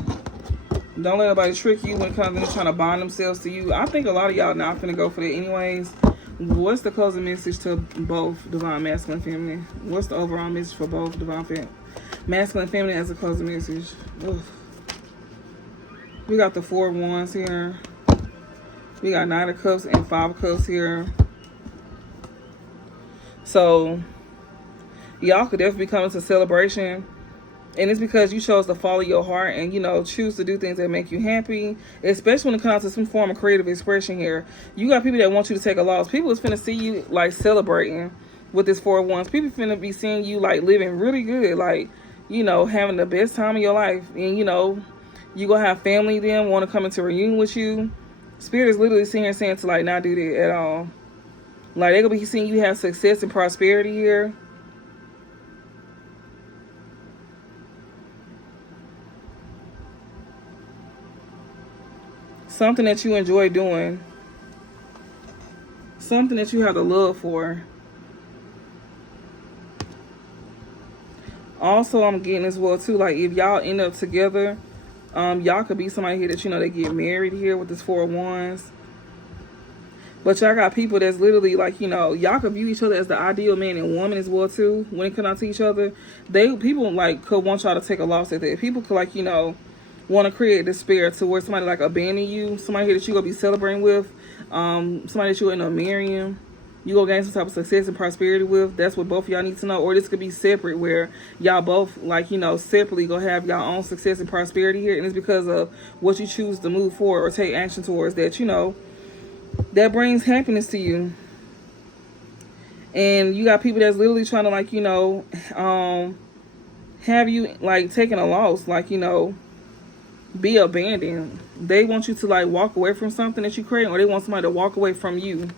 Don't let nobody trick you when it comes to trying to bond themselves to you. I think a lot of y'all not finna go for that anyways. What's the closing message to both Divine Masculine Feminine? What's the overall message for both Divine Masculine Feminine as a closing message? Ugh. We got the 4 of Wands here. We got 9 of Cups and 5 of Cups here. So y'all could definitely be coming to celebration. And it's because you chose to follow your heart and, you know, choose to do things that make you happy, especially when it comes to some form of creative expression here. You got people that want you to take a loss. People is finna see you, like, celebrating with this 4 of Wands. People finna be seeing you, like, living really good, like, you know, having the best time of your life. And, you know, you gonna have family then want to come into reunion with you. Spirit is literally sitting here saying to, like, not do that at all. Like, they gonna be seeing you have success and prosperity here. Something that you enjoy doing. Something that you have the love for. Also, I'm getting as well, too, like, if y'all end up together, y'all could be somebody here that, you know, they get married here with this 4 of Wands. But y'all got people that's literally, like, you know, y'all could view each other as the ideal man and woman as well, too, when it comes out to each other. People, like, could want y'all to take a loss at that. People could, like, you know, want to create despair to where somebody like abandon you, somebody here that you gonna be celebrating with, somebody that you end up marrying, you gonna gain some type of success and prosperity with. That's what both of y'all need to know. Or this could be separate, where y'all both, like, you know, separately gonna have y'all own success and prosperity here, and it's because of what you choose to move forward or take action towards that, you know, that brings happiness to you. And you got people that's literally trying to, like, you know, have you, like, taking a loss, like, you know, be abandoned. They want you to, like, walk away from something that you create, or they want somebody to walk away from you.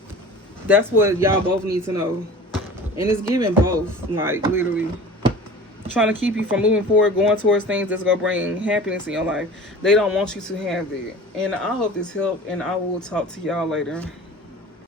That's what y'all both need to know. And it's giving both, like, literally trying to keep you from moving forward, going towards things that's gonna bring happiness in your life. They don't want you to have that. And I hope this helped, and I will talk to y'all later.